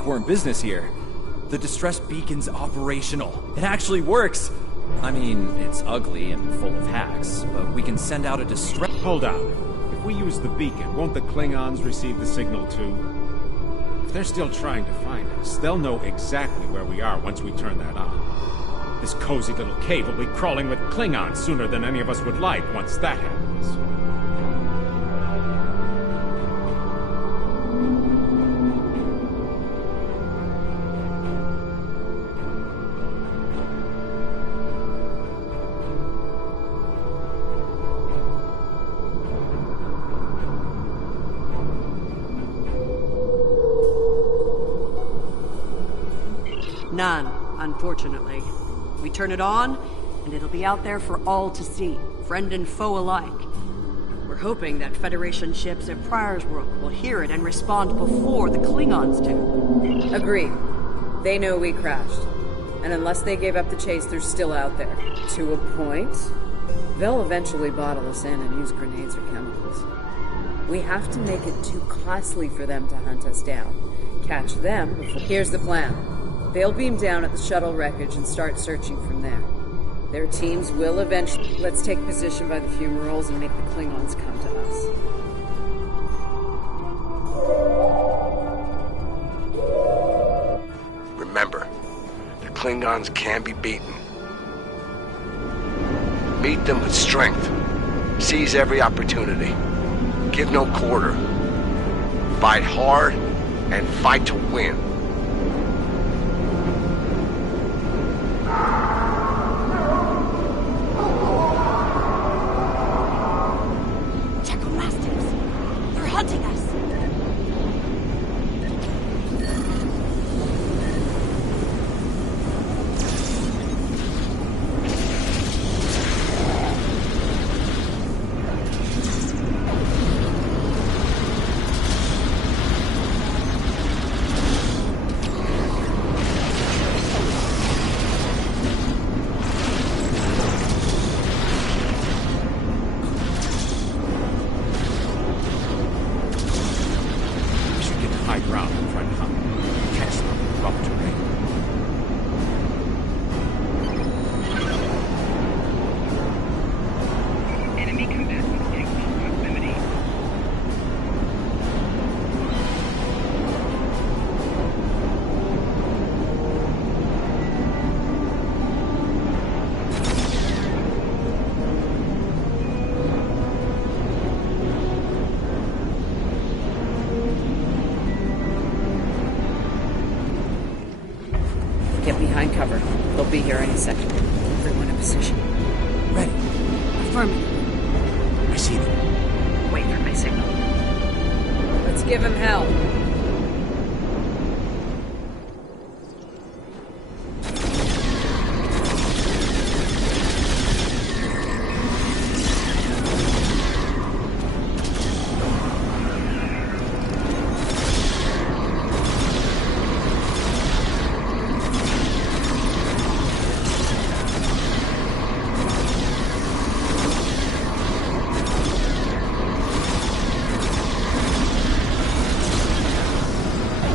We're in business here. The distress beacon's operational. It actually works. I mean, it's ugly and full of hacks, but we can send out a distress... Hold on. If we use the beacon, won't the Klingons receive the signal too? If they're still trying to find us, they'll know exactly where we are once we turn that on. This cozy little cave will be crawling with Klingons sooner than any of us would like once that happens. None, unfortunately. We turn it on, and it'll be out there for all to see, friend and foe alike. We're hoping that Federation ships at Pryor's World will hear it and respond before the Klingons do. Agreed. They know we crashed. And unless they gave up the chase, they're still out there. To a point, they'll eventually bottle us in and use grenades or chemicals. We have to make it too costly for them to hunt us down. Catch them before... Here's the plan. They'll beam down at the shuttle wreckage and start searching from there. Their teams will eventually... Let's take position by the fumaroles and make the Klingons come to us. Klingons can be beaten. Meet them with strength. Seize every opportunity. Give no quarter. Fight hard and fight to win. Checkomasters! They're hunting us! Get behind cover. They'll be here any second. Everyone in position. Ready. Affirmative. I see them. Wait for my signal. Let's give him hell.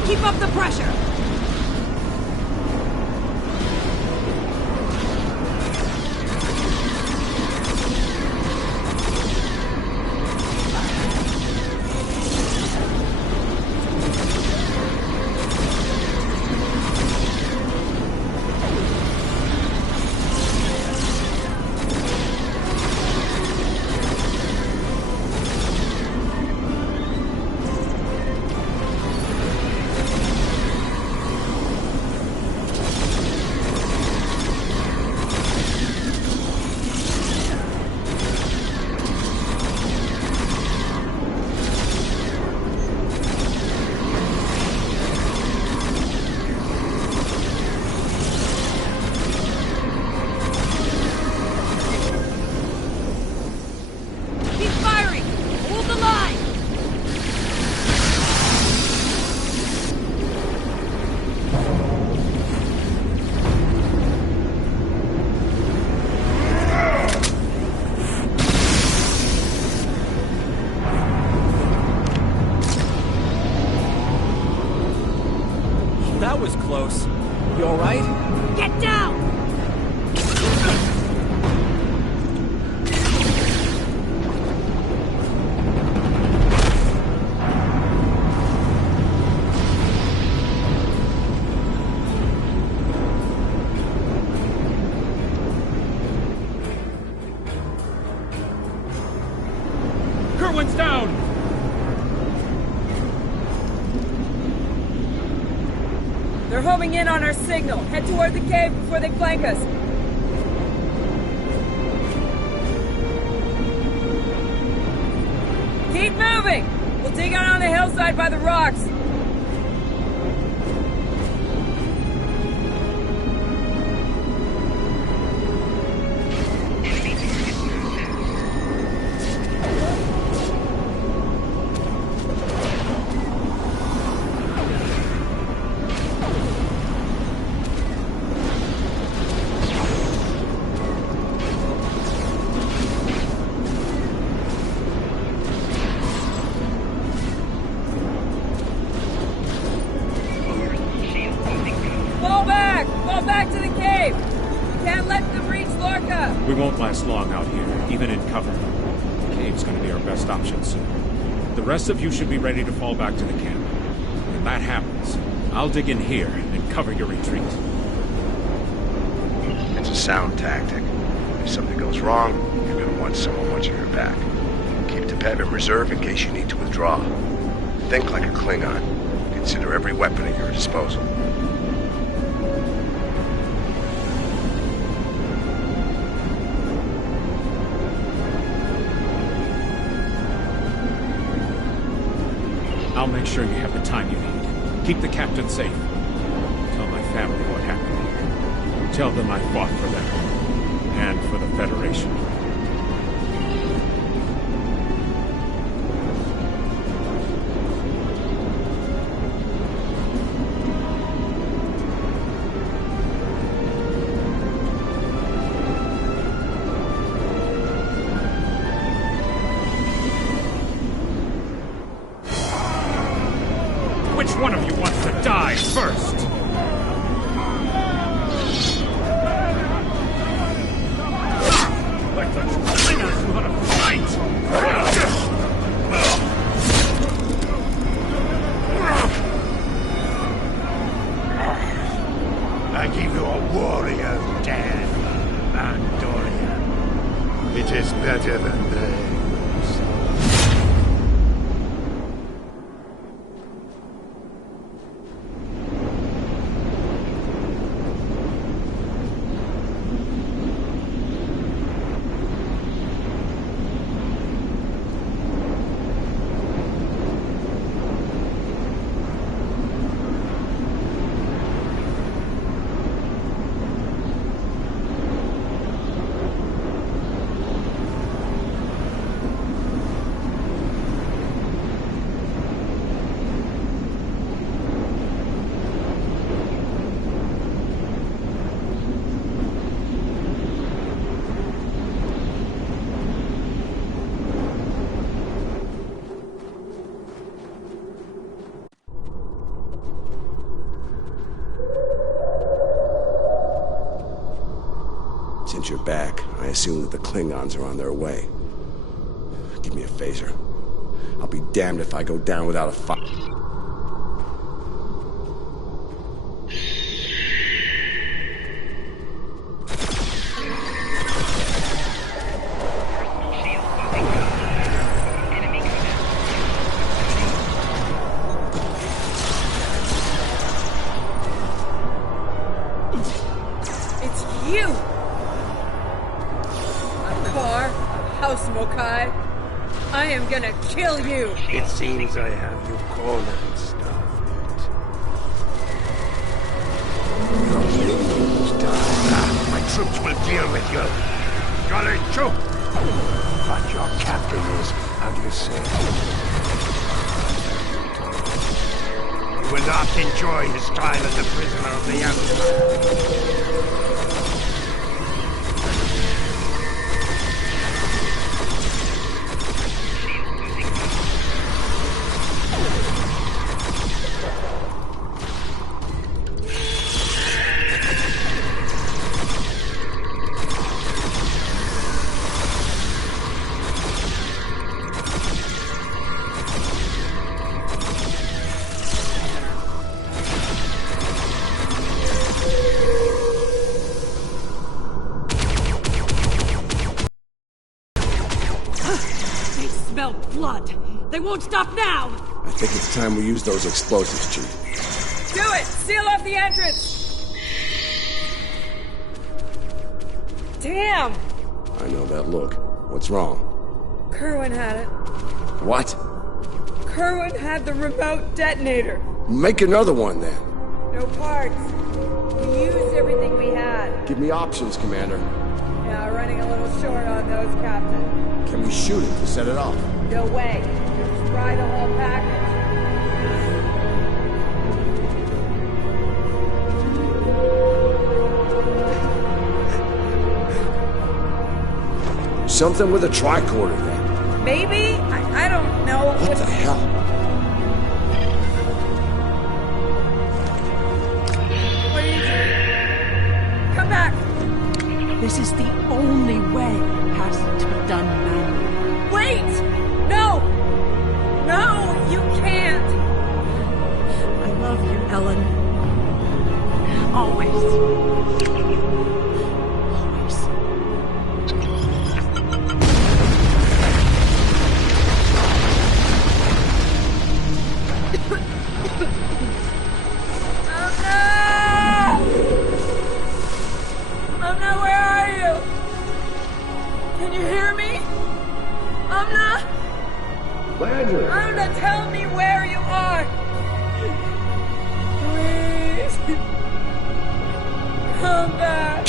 Keep up the pressure! That was close. You alright? Get down! Kerwin's down! They're homing in on our signal. Head toward the cave before they flank us. Keep moving! We'll dig out on the hillside by the rocks. We won't last long out here, even in cover. The cave's gonna be our best option soon. The rest of you should be ready to fall back to the camp. When that happens, I'll dig in here and cover your retreat. It's a sound tactic. If something goes wrong, you're gonna want someone watching your back. Keep the pep in reserve in case you need to withdraw. Think like a Klingon. Consider every weapon at your disposal. I'll make sure you have the time you need. Keep the captain safe. Tell my family what happened here. Tell them I fought for them. And for the Federation. Which one of you wants to die first? Let the Klingons know how to fight! I give you a warrior's death, Andoria. It is better than theirs. Since you're back, I assume that the Klingons are on their way. Give me a phaser. I'll be damned if I go down without a fight. It's you! House Mokai. I am gonna kill you! It seems I have you cornered, Starfleet. My troops will deal with you. Jolly troop! But your captain is, how do you say? You will not enjoy his time as a prisoner of the Empire. Blood! They won't stop now! I think it's time we use those explosives, Chief. Do it! Seal off the entrance! Damn! I know that look. What's wrong? Kerwin had it. What? Kerwin had the remote detonator. Make another one, then. No parts. We used everything we had. Give me options, Commander. Yeah, running a little short on those, Captain. Can we shoot it to set it off? No way. You'll just fry the whole package. Something with a tricorder, then. Maybe? I don't know. What the hell? What are you doing? Come back! This is the only way. It has to be done manually. Wait! No! No, you can't! I love you, Ellen. Always.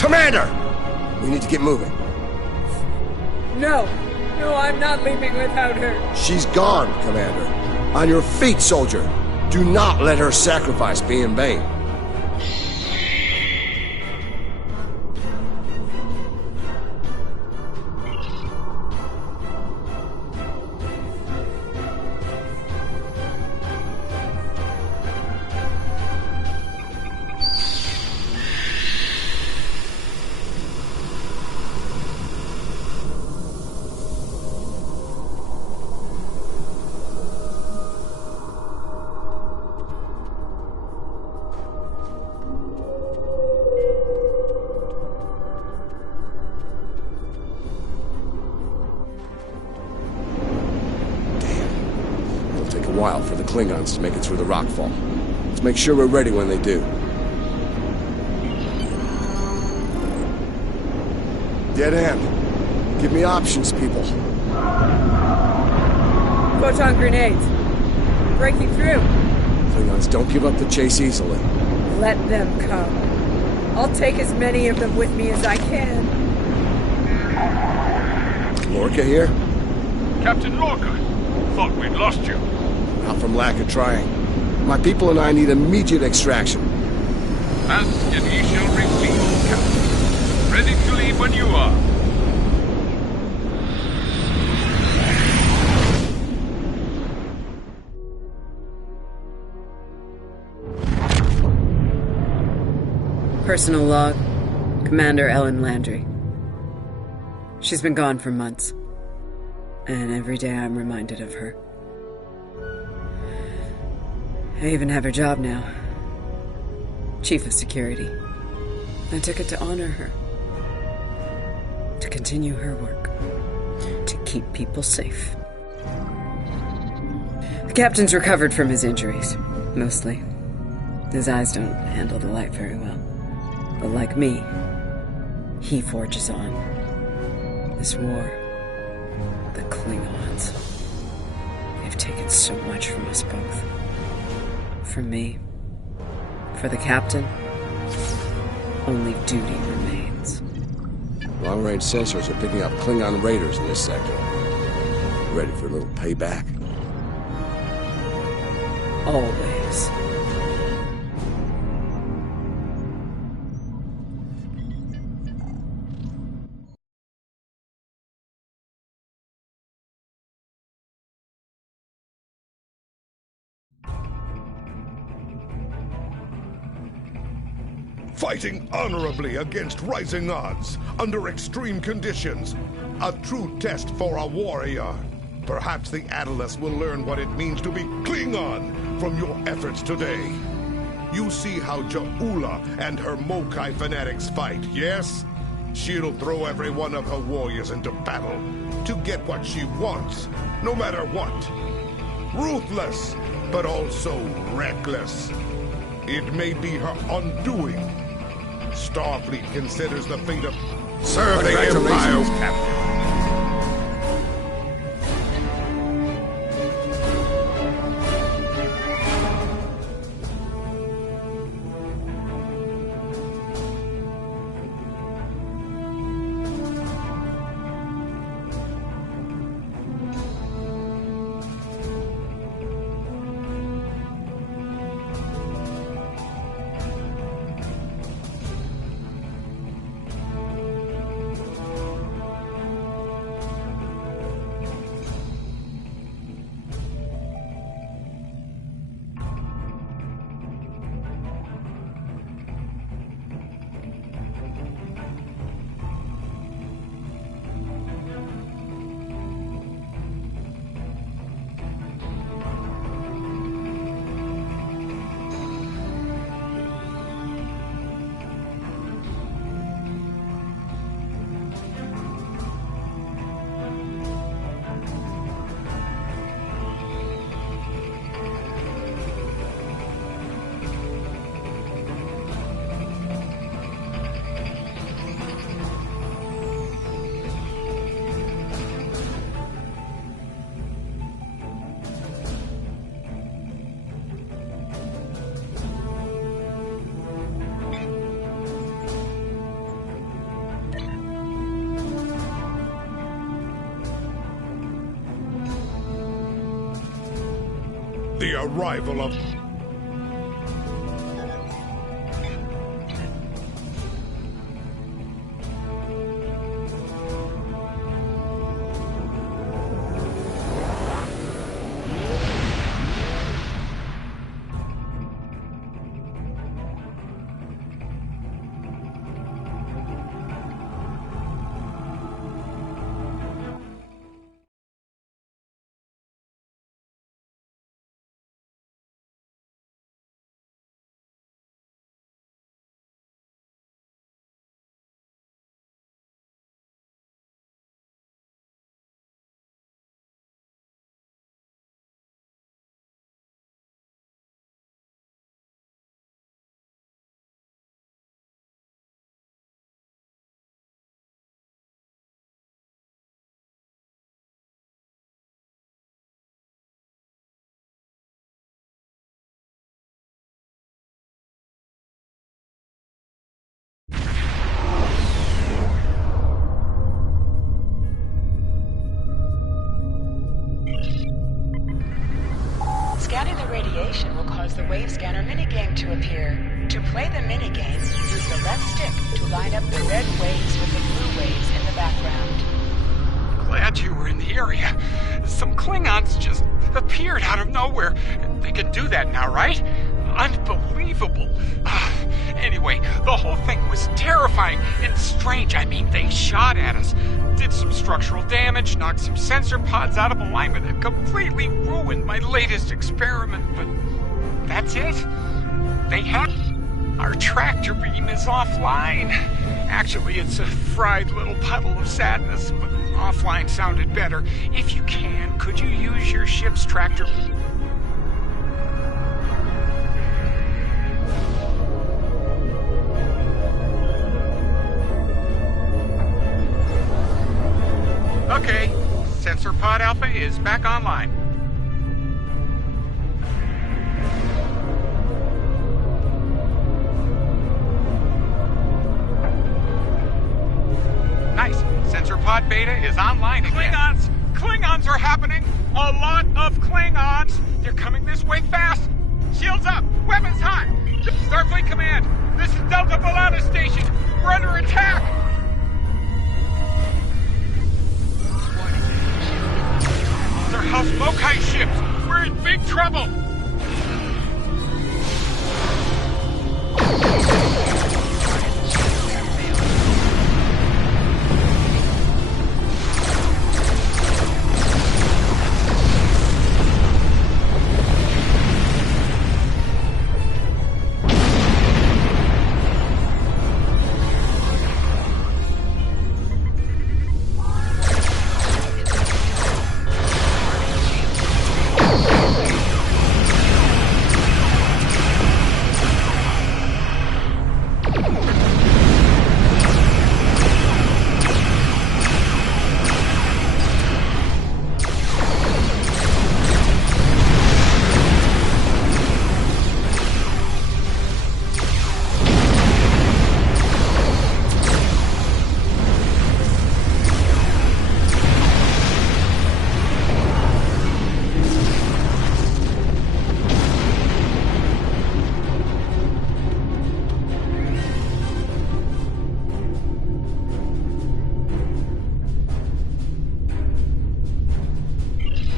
Commander! We need to get moving. No, I'm not leaving without her. She's gone, Commander. On your feet, soldier. Do not let her sacrifice be in vain. While for the Klingons to make it through the rockfall. Let's make sure we're ready when they do. Dead end. Give me options, people. Photon grenades. Breaking through. Klingons don't give up the chase easily. Let them come. I'll take as many of them with me as I can. Lorca here? Captain Lorca. Thought we'd lost you. Not from lack of trying. My people and I need immediate extraction. Ask and ye shall receive, Captain. Ready to leave when you are. Personal log. Commander Ellen Landry. She's been gone for months. And every day I'm reminded of her. I even have her job now. Chief of Security. I took it to honor her. To continue her work. To keep people safe. The captain's recovered from his injuries. Mostly. His eyes don't handle the light very well. But like me, he forges on. This war, the Klingons, they've taken so much from us both. From me, for the captain, only duty remains. Long-range sensors are picking up Klingon raiders in this sector. Ready for a little payback? Always. Fighting honorably against rising odds, under extreme conditions. A true test for a warrior. Perhaps the Atlas will learn what it means to be Klingon from your efforts today. You see how Ja'ula and her Mokai fanatics fight, yes? She'll throw every one of her warriors into battle to get what she wants, no matter what. Ruthless, but also reckless. It may be her undoing. Starfleet considers the fate of... Serve the Empire, Captain. arrival of... Scanning the radiation will cause the wave scanner minigame to appear. To play the minigame, use the left stick to line up the red waves with the blue waves in the background. Glad you were in the area. Some Klingons just appeared out of nowhere. They can do that now, right? Unbelievable. Anyway, the whole thing was terrifying and strange. I mean, they shot at us, did some structural damage, knocked some sensor pods out of alignment, and completely ruined my latest experiment. But that's it. They have... Our tractor beam is offline. Actually, it's a fried little puddle of sadness, but offline sounded better. If you can, could you use your ship's tractor... Okay, Sensor Pod Alpha is back online. Nice. Sensor Pod Beta is online again. Klingons are happening! A lot of Klingons! They're coming this way fast! Shields up! Weapons hot! Starfleet Command! This is Delta Balata Station! We're under attack! They're House Mokai ships! We're in big trouble!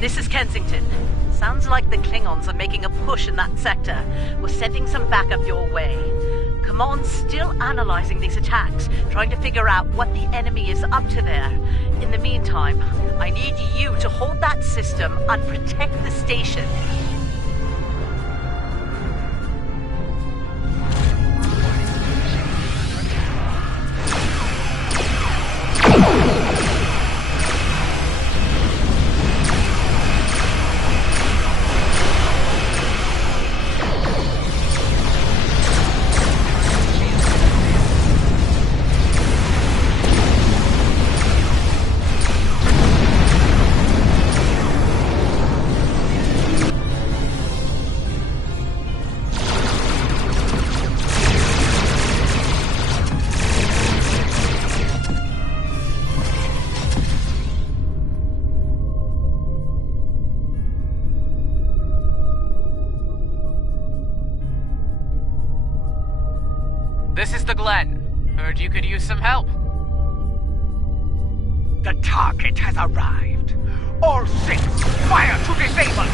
This is Kensington. Sounds like the Klingons are making a push in that sector. We're sending some backup your way. Command's still analyzing these attacks, trying to figure out what the enemy is up to there. In the meantime, I need you to hold that system and protect the station. This is the Glen. Heard you could use some help. The target has arrived. All 6, fire to disable!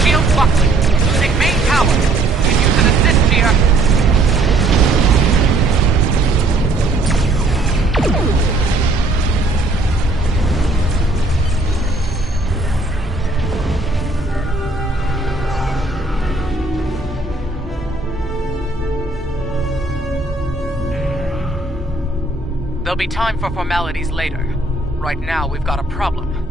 Shield buckling. Using main power. Can use an assist here. There'll be time for formalities later. Right now, we've got a problem.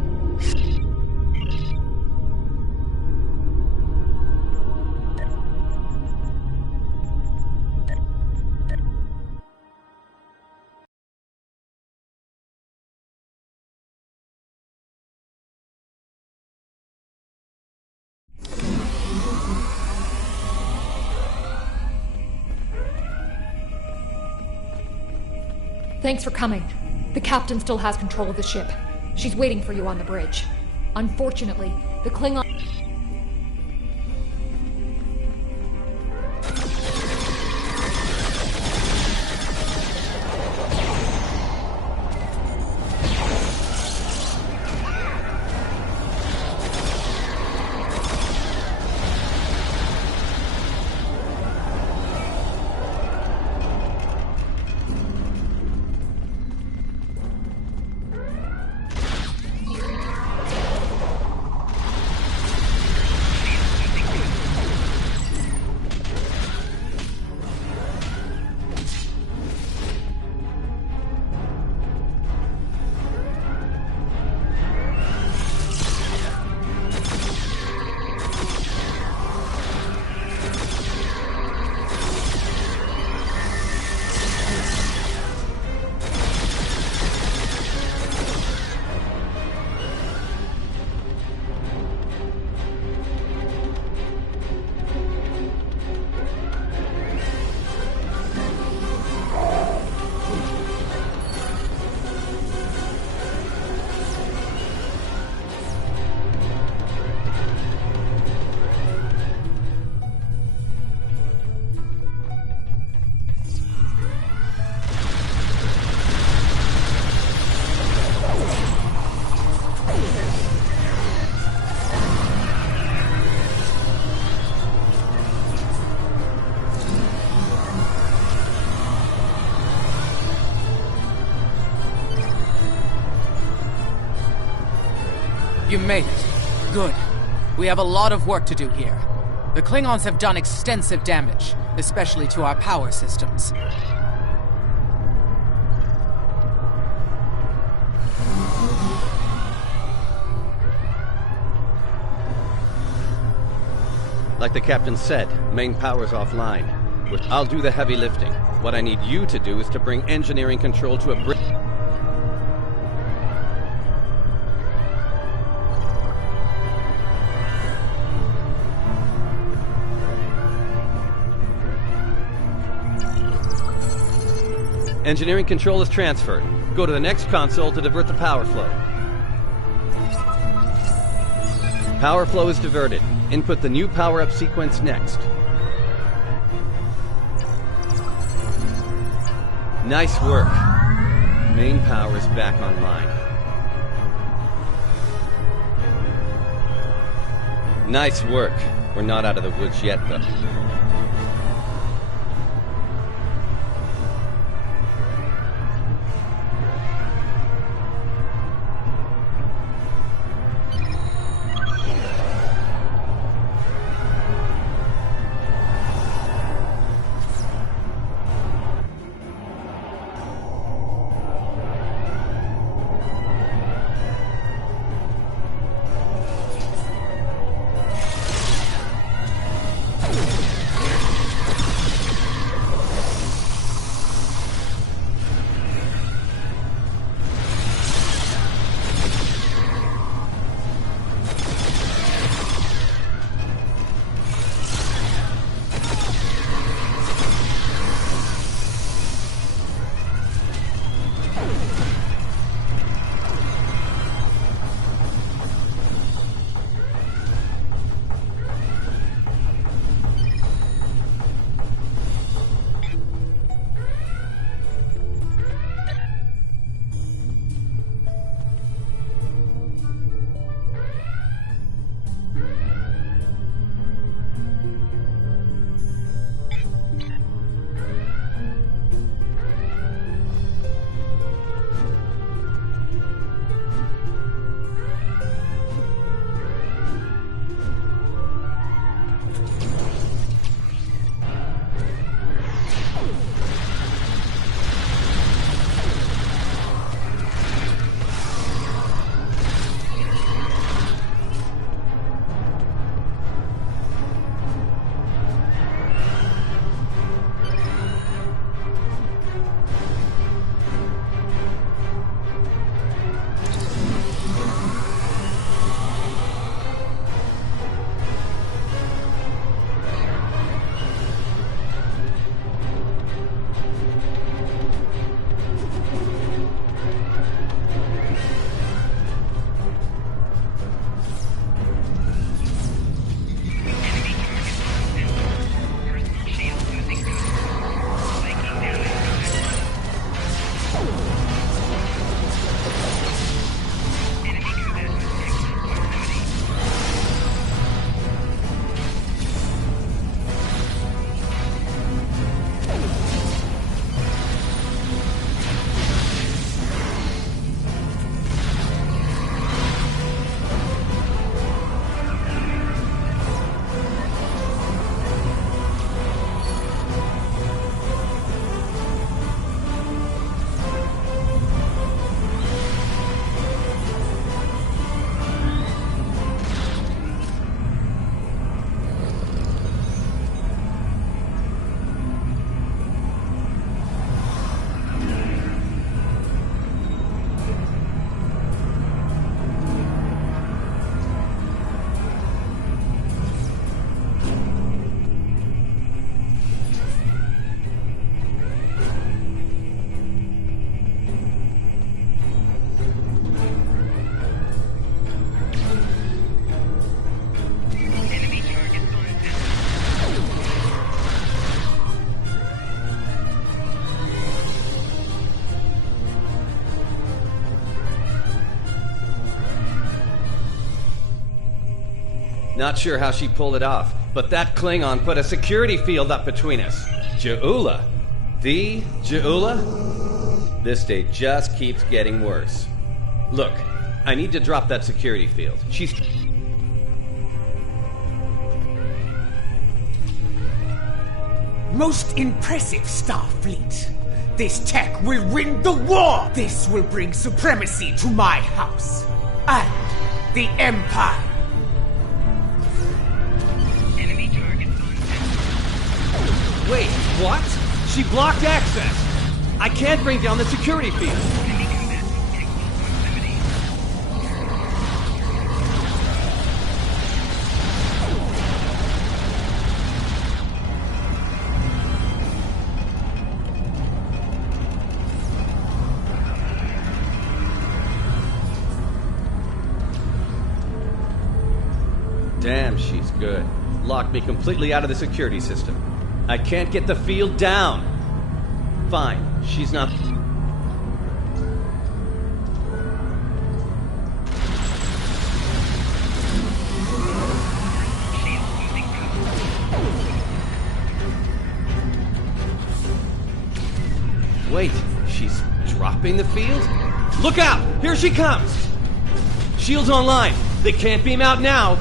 Thanks for coming. The captain still has control of the ship. She's waiting for you on the bridge. Unfortunately, the Klingon... You made it. Good. We have a lot of work to do here. The Klingons have done extensive damage, especially to our power systems. Like the captain said, main power's offline. I'll do the heavy lifting. What I need you to do is to bring engineering control to a bridge. Engineering control is transferred. Go to the next console to divert the power flow. Power flow is diverted. Input the new power-up sequence next. Nice work. Main power is back online. Nice work. We're not out of the woods yet, though. Not sure how she pulled it off, but that Klingon put a security field up between us. Ja'ula? The Ja'ula? This day just keeps getting worse. Look, I need to drop that security field. She's... Most impressive, Starfleet. This tech will win the war! This will bring supremacy to my house. And the Empire. Enemy target on. Wait, what? She blocked access! I can't bring down the security field! Damn, she's good. Locked me completely out of the security system. I can't get the field down. Fine, she's not... Wait, she's dropping the field? Look out! Here she comes! Shield's online. They can't beam out now.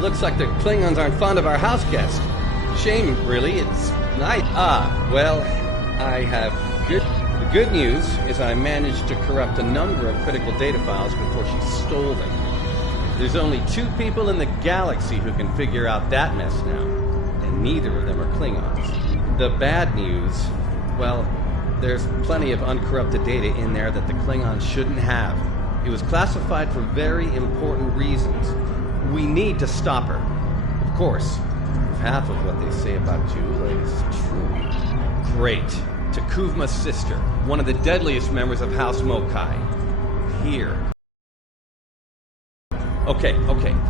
Looks like the Klingons aren't fond of our house guest. Shame, really. It's nice. Well, I have good... The good news is I managed to corrupt a number of critical data files before she stole them. There's only 2 people in the galaxy who can figure out that mess now, and neither of them are Klingons. The bad news, well, there's plenty of uncorrupted data in there that the Klingons shouldn't have. It was classified for very important reasons. We need to stop her. Of course, if half of what they say about Ja'ula is true. Great. T'Kuvma's sister, one of the deadliest members of House Mokai. Here. Okay.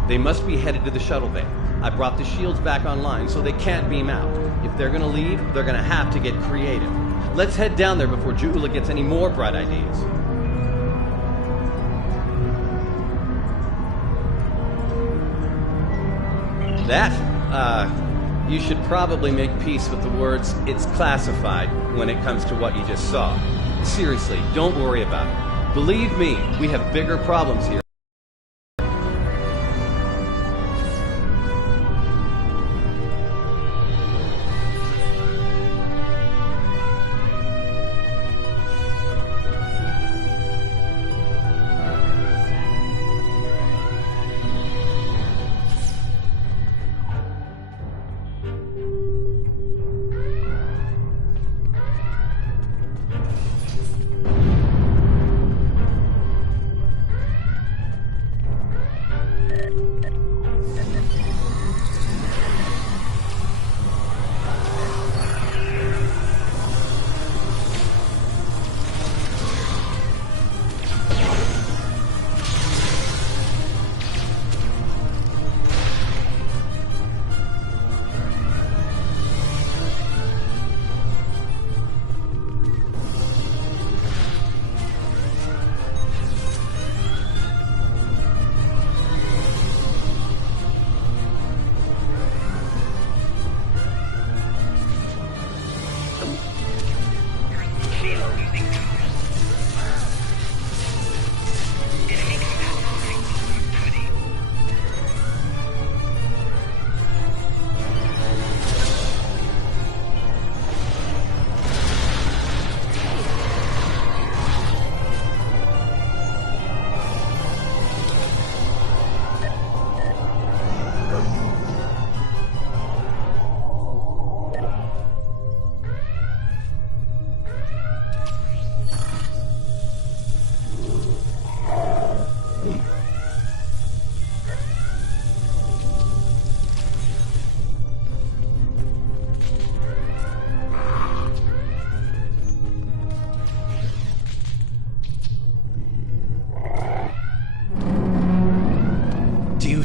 They must be headed to the shuttle bay. I brought the shields back online so they can't beam out. If they're gonna leave, they're gonna have to get creative. Let's head down there before Ja'ula gets any more bright ideas. You should probably make peace with the words, "it's classified," when it comes to what you just saw. Seriously, don't worry about it. Believe me, we have bigger problems here.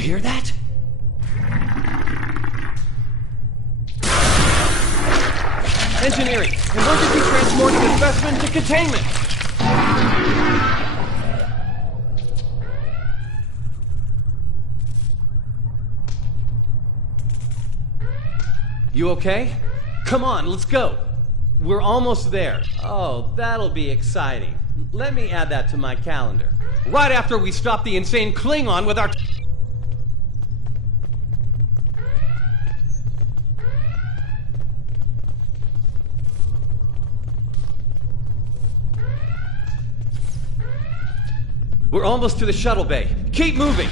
hear that? Engineering! Emergency transporting the specimen to containment! You okay? Come on, let's go! We're almost there. Oh, that'll be exciting. Let me add that to my calendar. Right after we stop the insane Klingon with our... We're almost to the shuttle bay. Keep moving!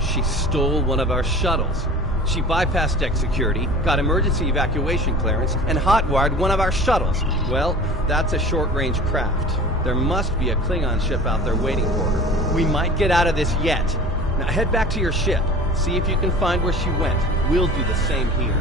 She stole one of our shuttles. She bypassed deck security, got emergency evacuation clearance, and hotwired one of our shuttles. Well, that's a short-range craft. There must be a Klingon ship out there waiting for her. We might get out of this yet. Now head back to your ship. See if you can find where she went. We'll do the same here.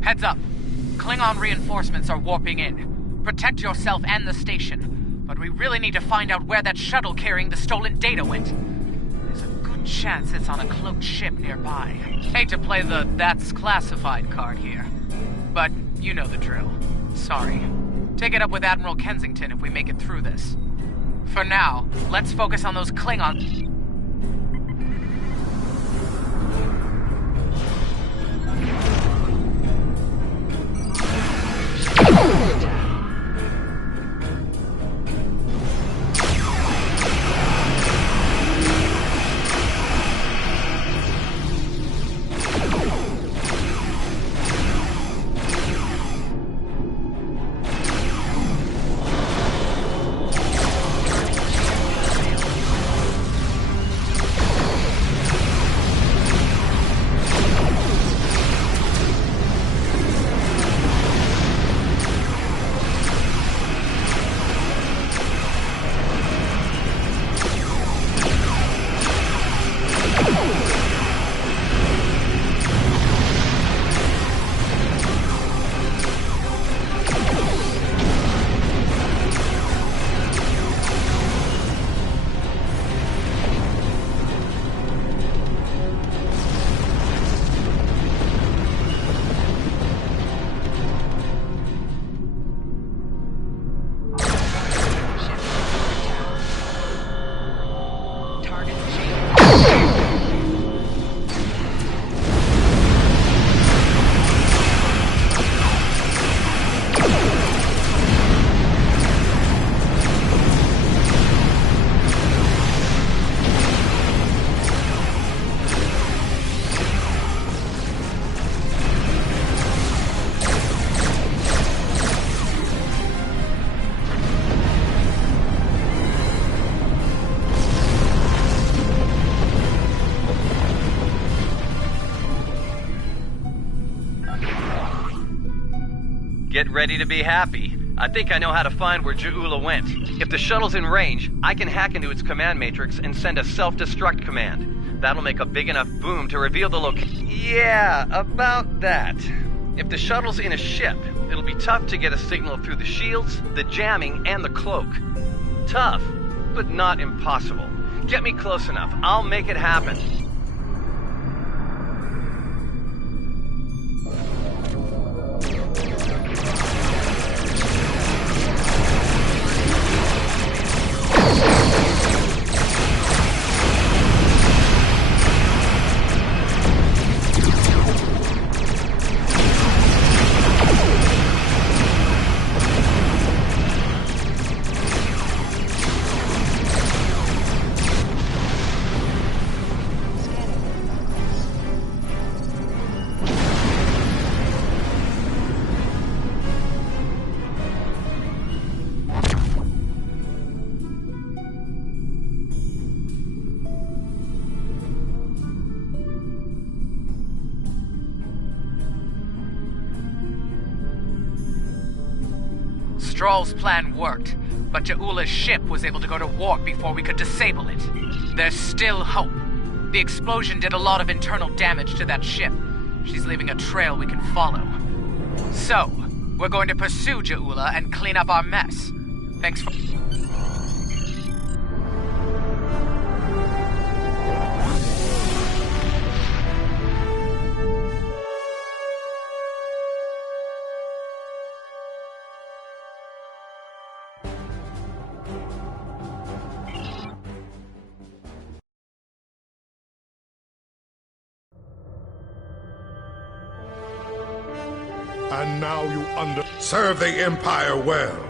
Heads up. Klingon reinforcements are warping in. Protect yourself and the station. But we really need to find out where that shuttle carrying the stolen data went. There's a good chance it's on a cloaked ship nearby. Hate to play the "that's classified" card here. But you know the drill. Sorry. Take it up with Admiral Kensington if we make it through this. For now, let's focus on those Klingons. Get ready to be happy. I think I know how to find where Ja'ula went. If the shuttle's in range, I can hack into its command matrix and send a self-destruct command. That'll make a big enough boom to reveal the location. Yeah, about that. If the shuttle's in a ship, it'll be tough to get a signal through the shields, the jamming, and the cloak. Tough, but not impossible. Get me close enough. I'll make it happen. Stroll's plan worked, but Ja'ula's ship was able to go to warp before we could disable it. There's still hope. The explosion did a lot of internal damage to that ship. She's leaving a trail we can follow. So, we're going to pursue Ja'ula and clean up our mess. Thanks for... And now you serve the Empire well.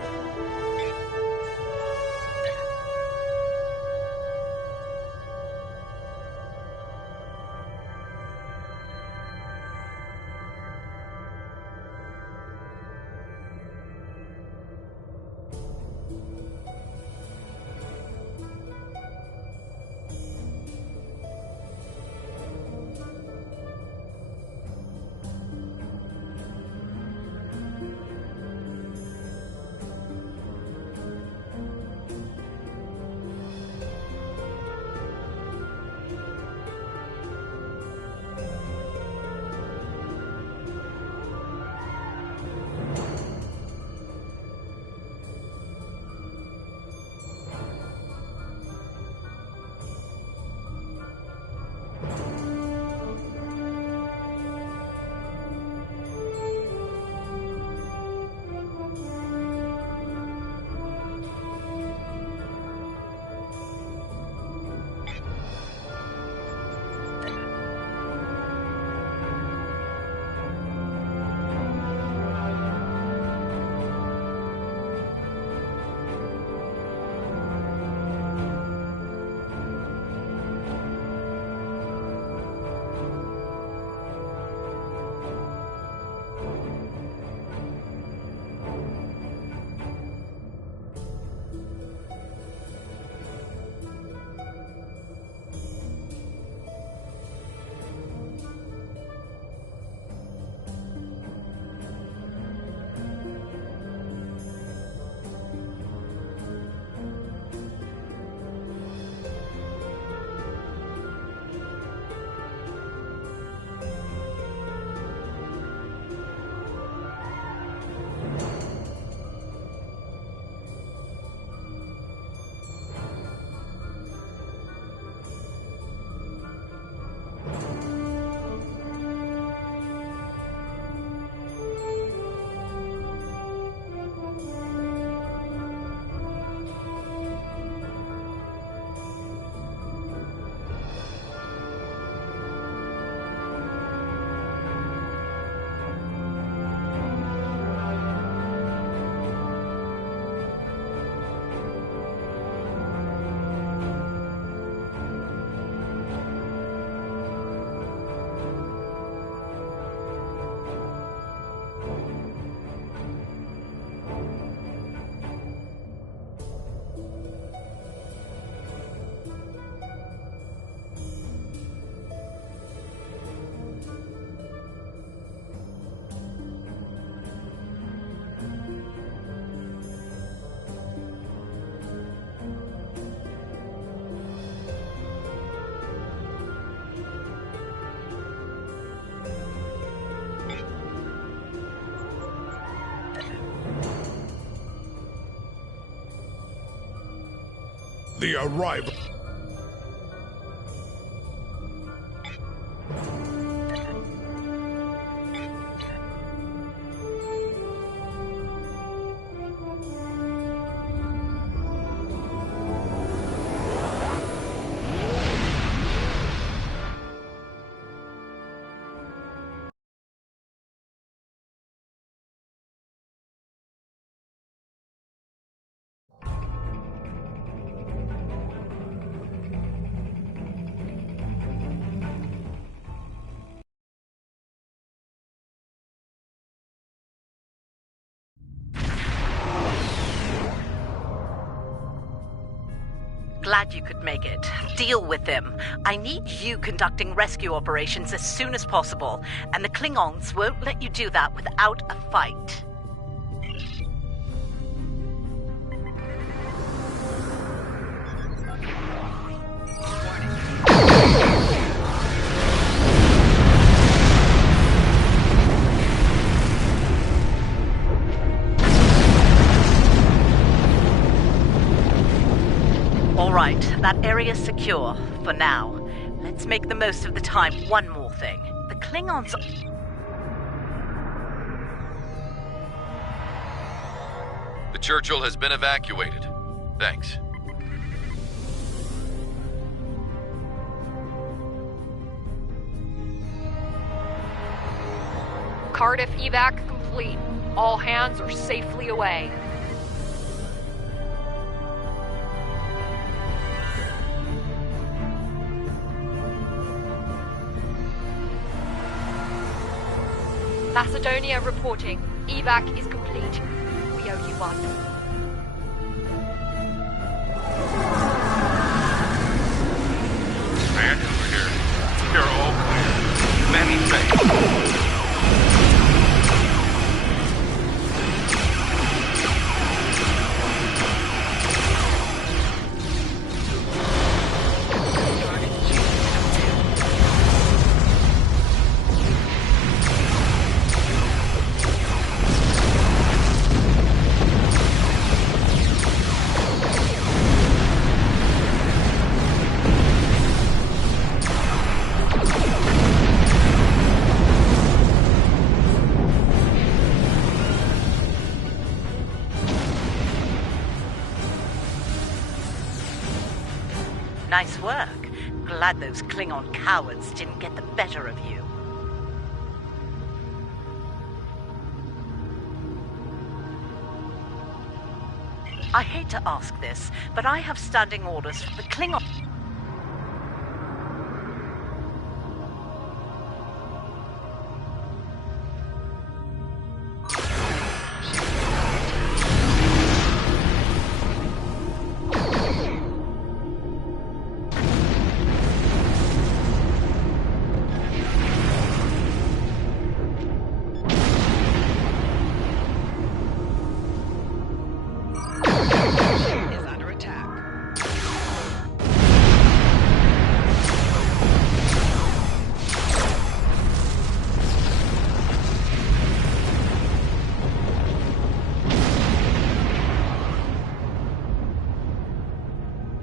The arrival... Glad you could make it. Deal with them. I need you conducting rescue operations as soon as possible, and the Klingons won't let you do that without a fight. Alright, that area's secure, for now. Let's make the most of the time. One more thing. The Klingons... The Churchill has been evacuated. Thanks. Cardiff evac complete. All hands are safely away. Macedonia reporting. Evac is complete. We owe you one. Man over here. You're all clear. Manning base. Nice work. Glad those Klingon cowards didn't get the better of you. I hate to ask this, but I have standing orders from the Klingon...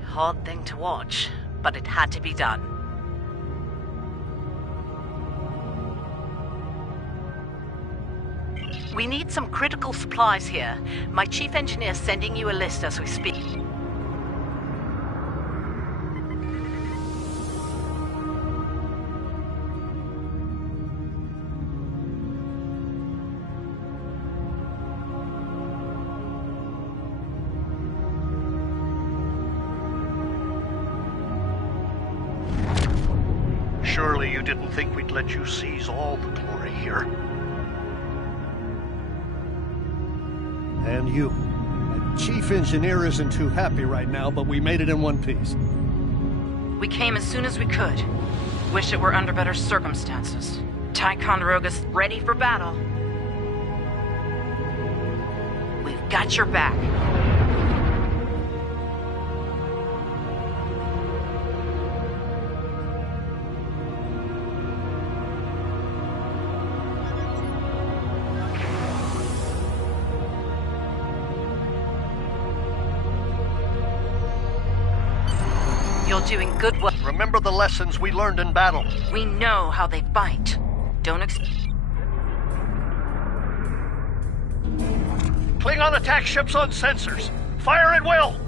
Hard thing to watch, but it had to be done. We need some critical supplies here. My chief engineer's sending you a list as we speak. Surely you didn't think we'd let you seize all the glory here. And you. My chief engineer isn't too happy right now, but we made it in one piece. We came as soon as we could. Wish it were under better circumstances. Ticonderoga's ready for battle. We've got your back. You're doing good work. Remember the lessons we learned in battle. We know how they fight. Don't Klingon attack ships on sensors. Fire at will!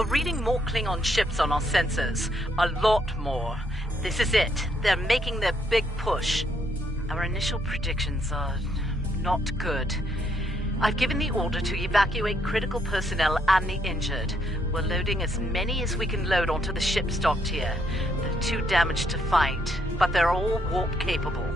We're reading more Klingon ships on our sensors. A lot more. This is it. They're making their big push. Our initial predictions are not good. I've given the order to evacuate critical personnel and the injured. We're loading as many as we can load onto the ship docked here. They're too damaged to fight, but they're all warp capable.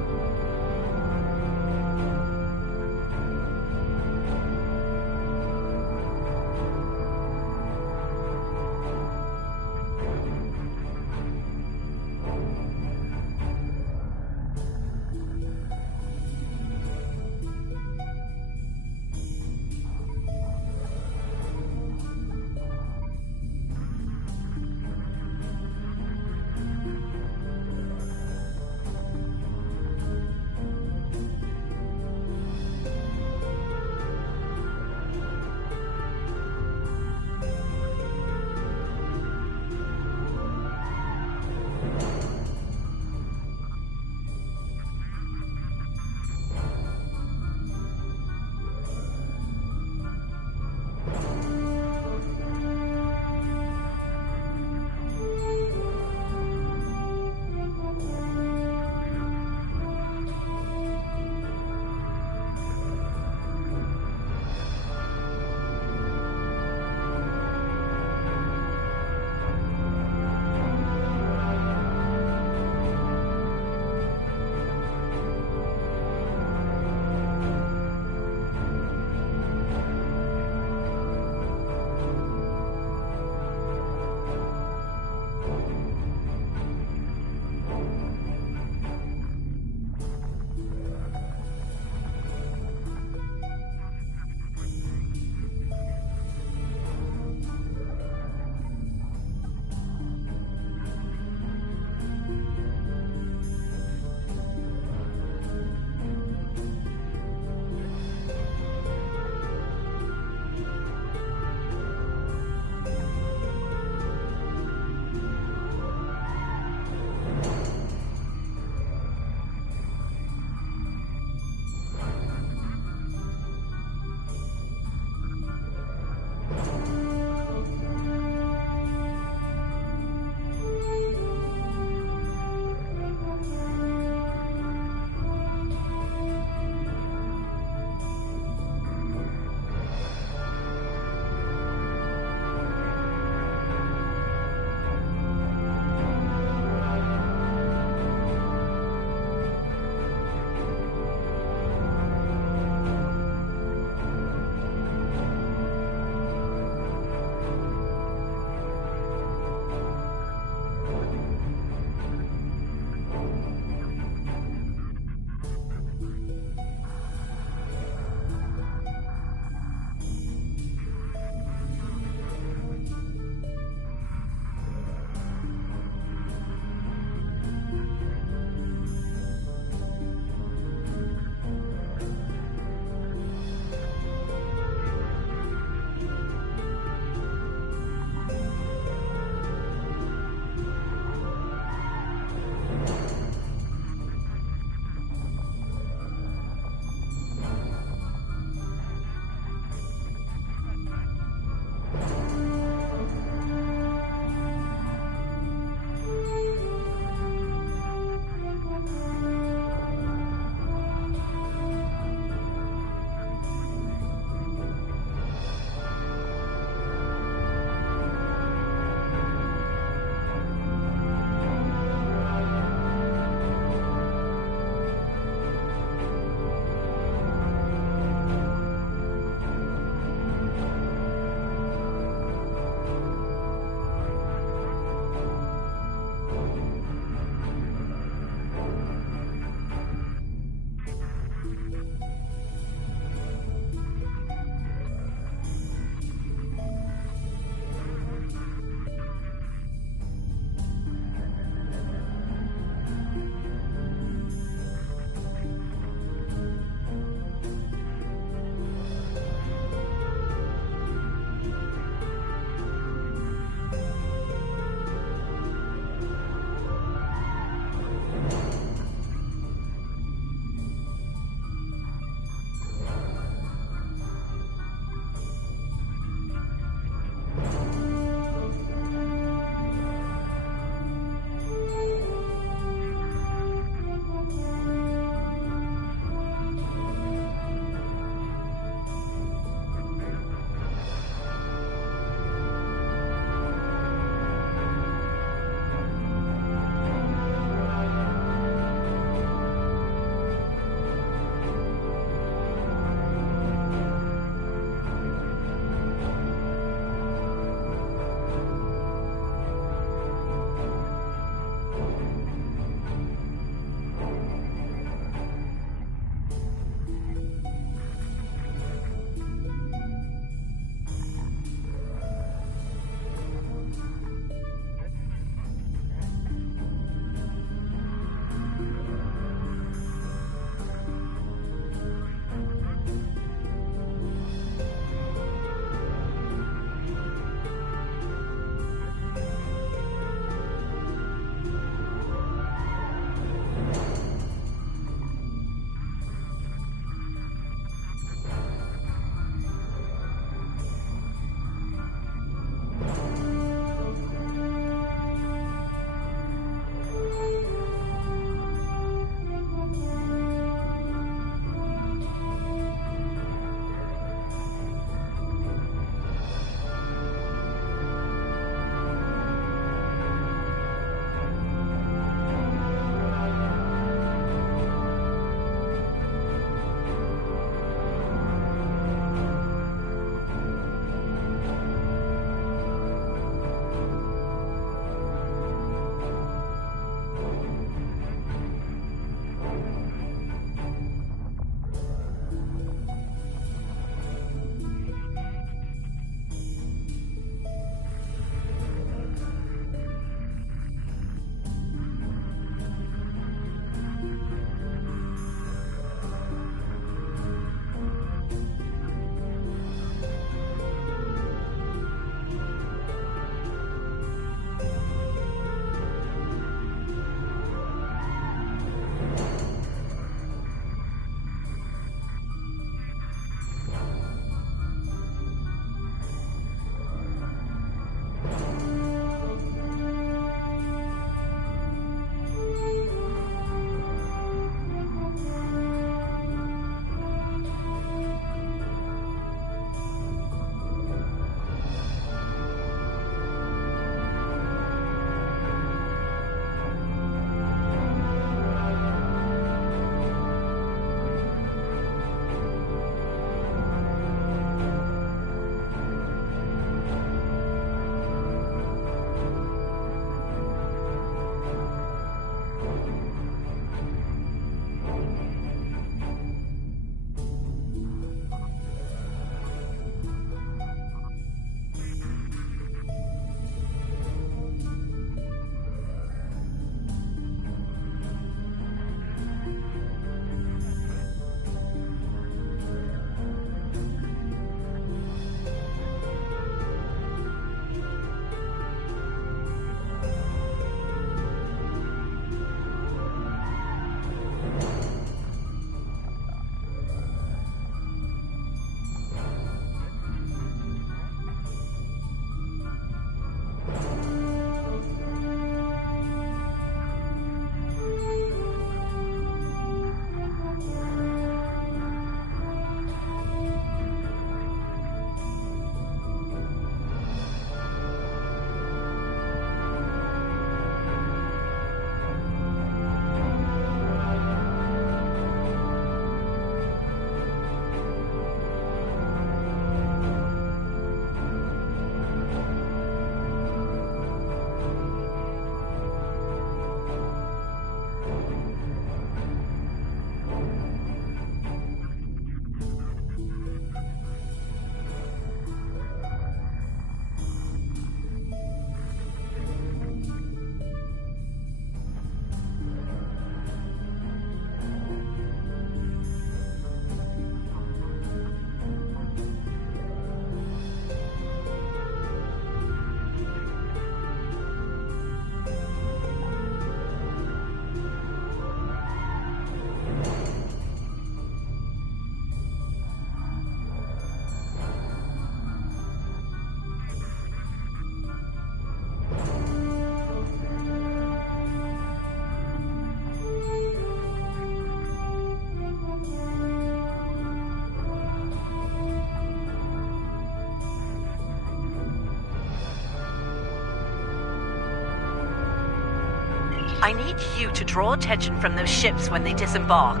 I need you to draw attention from those ships when they disembark.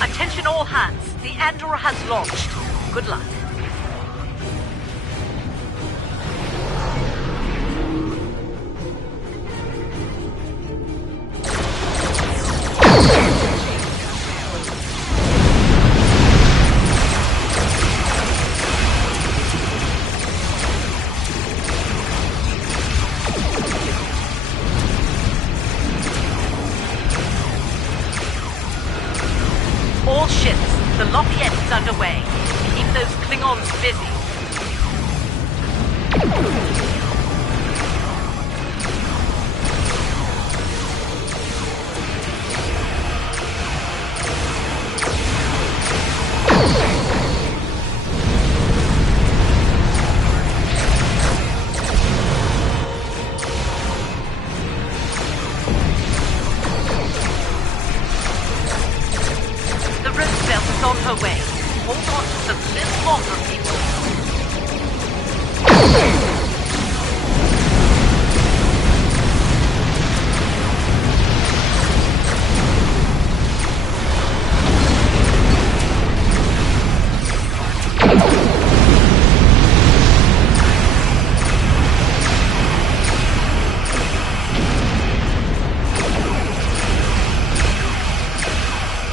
Attention all hands, the Andor has launched. Good luck. All ships, the Lafayette is underway. Keep those Klingons busy. On her way. Hold on just a little longer, people.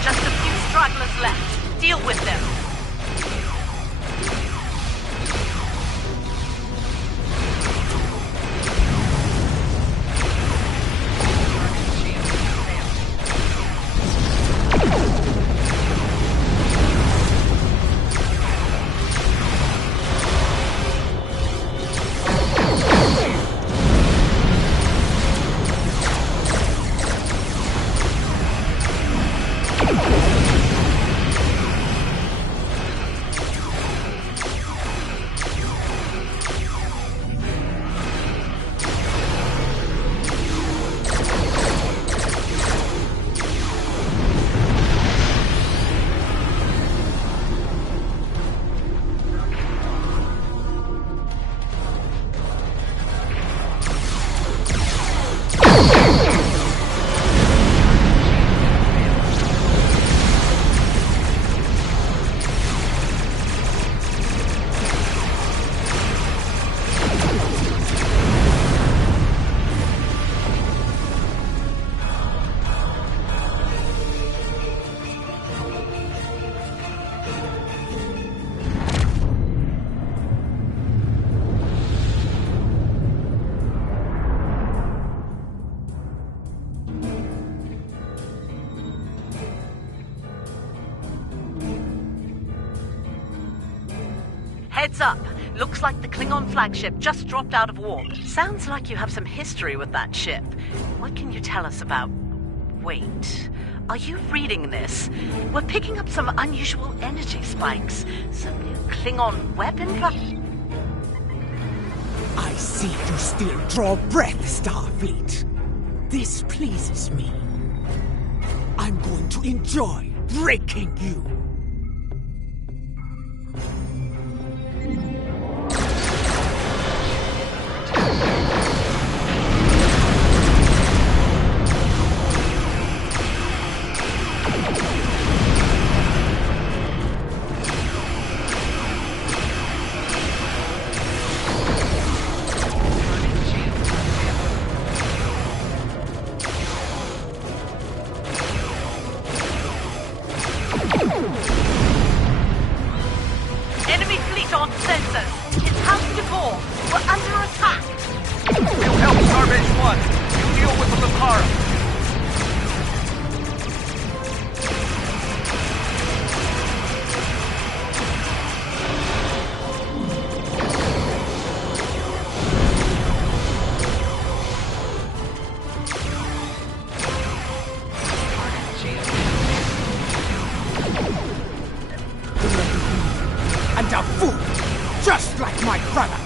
Just a few stragglers left. Deal with them. Heads up. Looks like the Klingon flagship just dropped out of warp. Sounds like you have some history with that ship. What can you tell us about... Wait. Are you reading this? We're picking up some unusual energy spikes. Some new Klingon weapon... I see you still draw breath, Starfleet. This pleases me. I'm going to enjoy breaking you. lost sensors. It's House DeVore. We're under attack. We'll help Starbase 1. You deal with the Lucara. And a fool, just like my brother.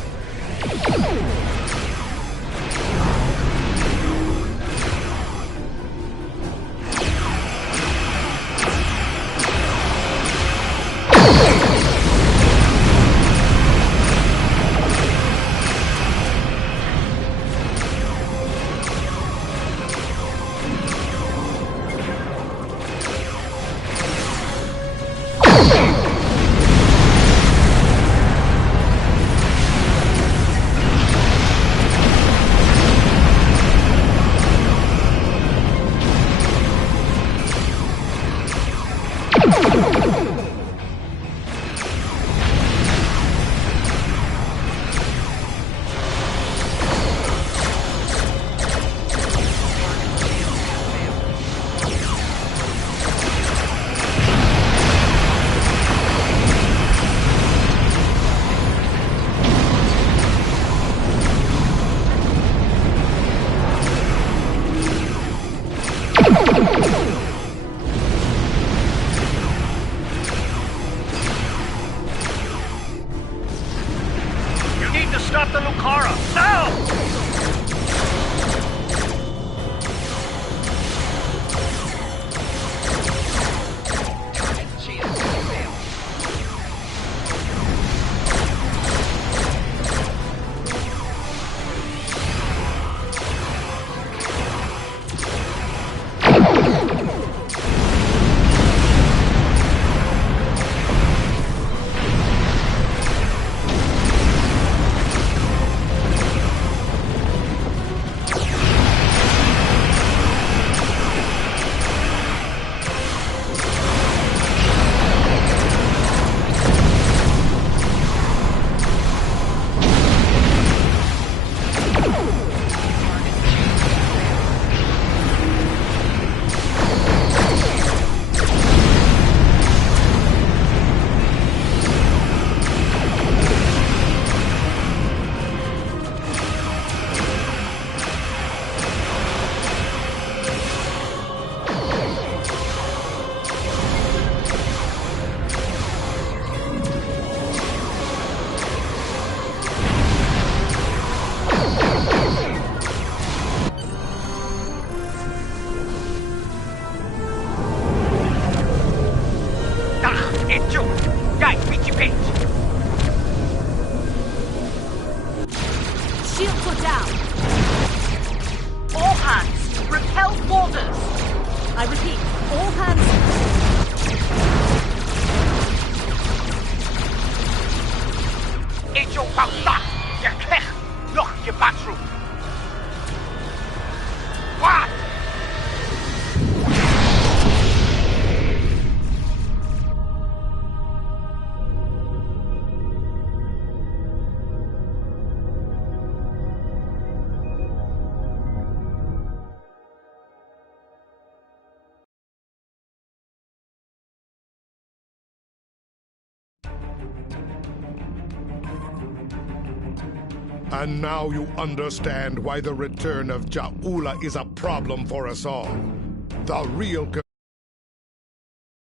You need to stop the Lucara, now! Echo! Dai, Pitchy Pitch! Shields are down. All hands, repel warders. I repeat, all hands. Echo Bauta! Je krijgt nog je bathroom! Wat? And now you understand why the return of Ja'ula is a problem for us all. The real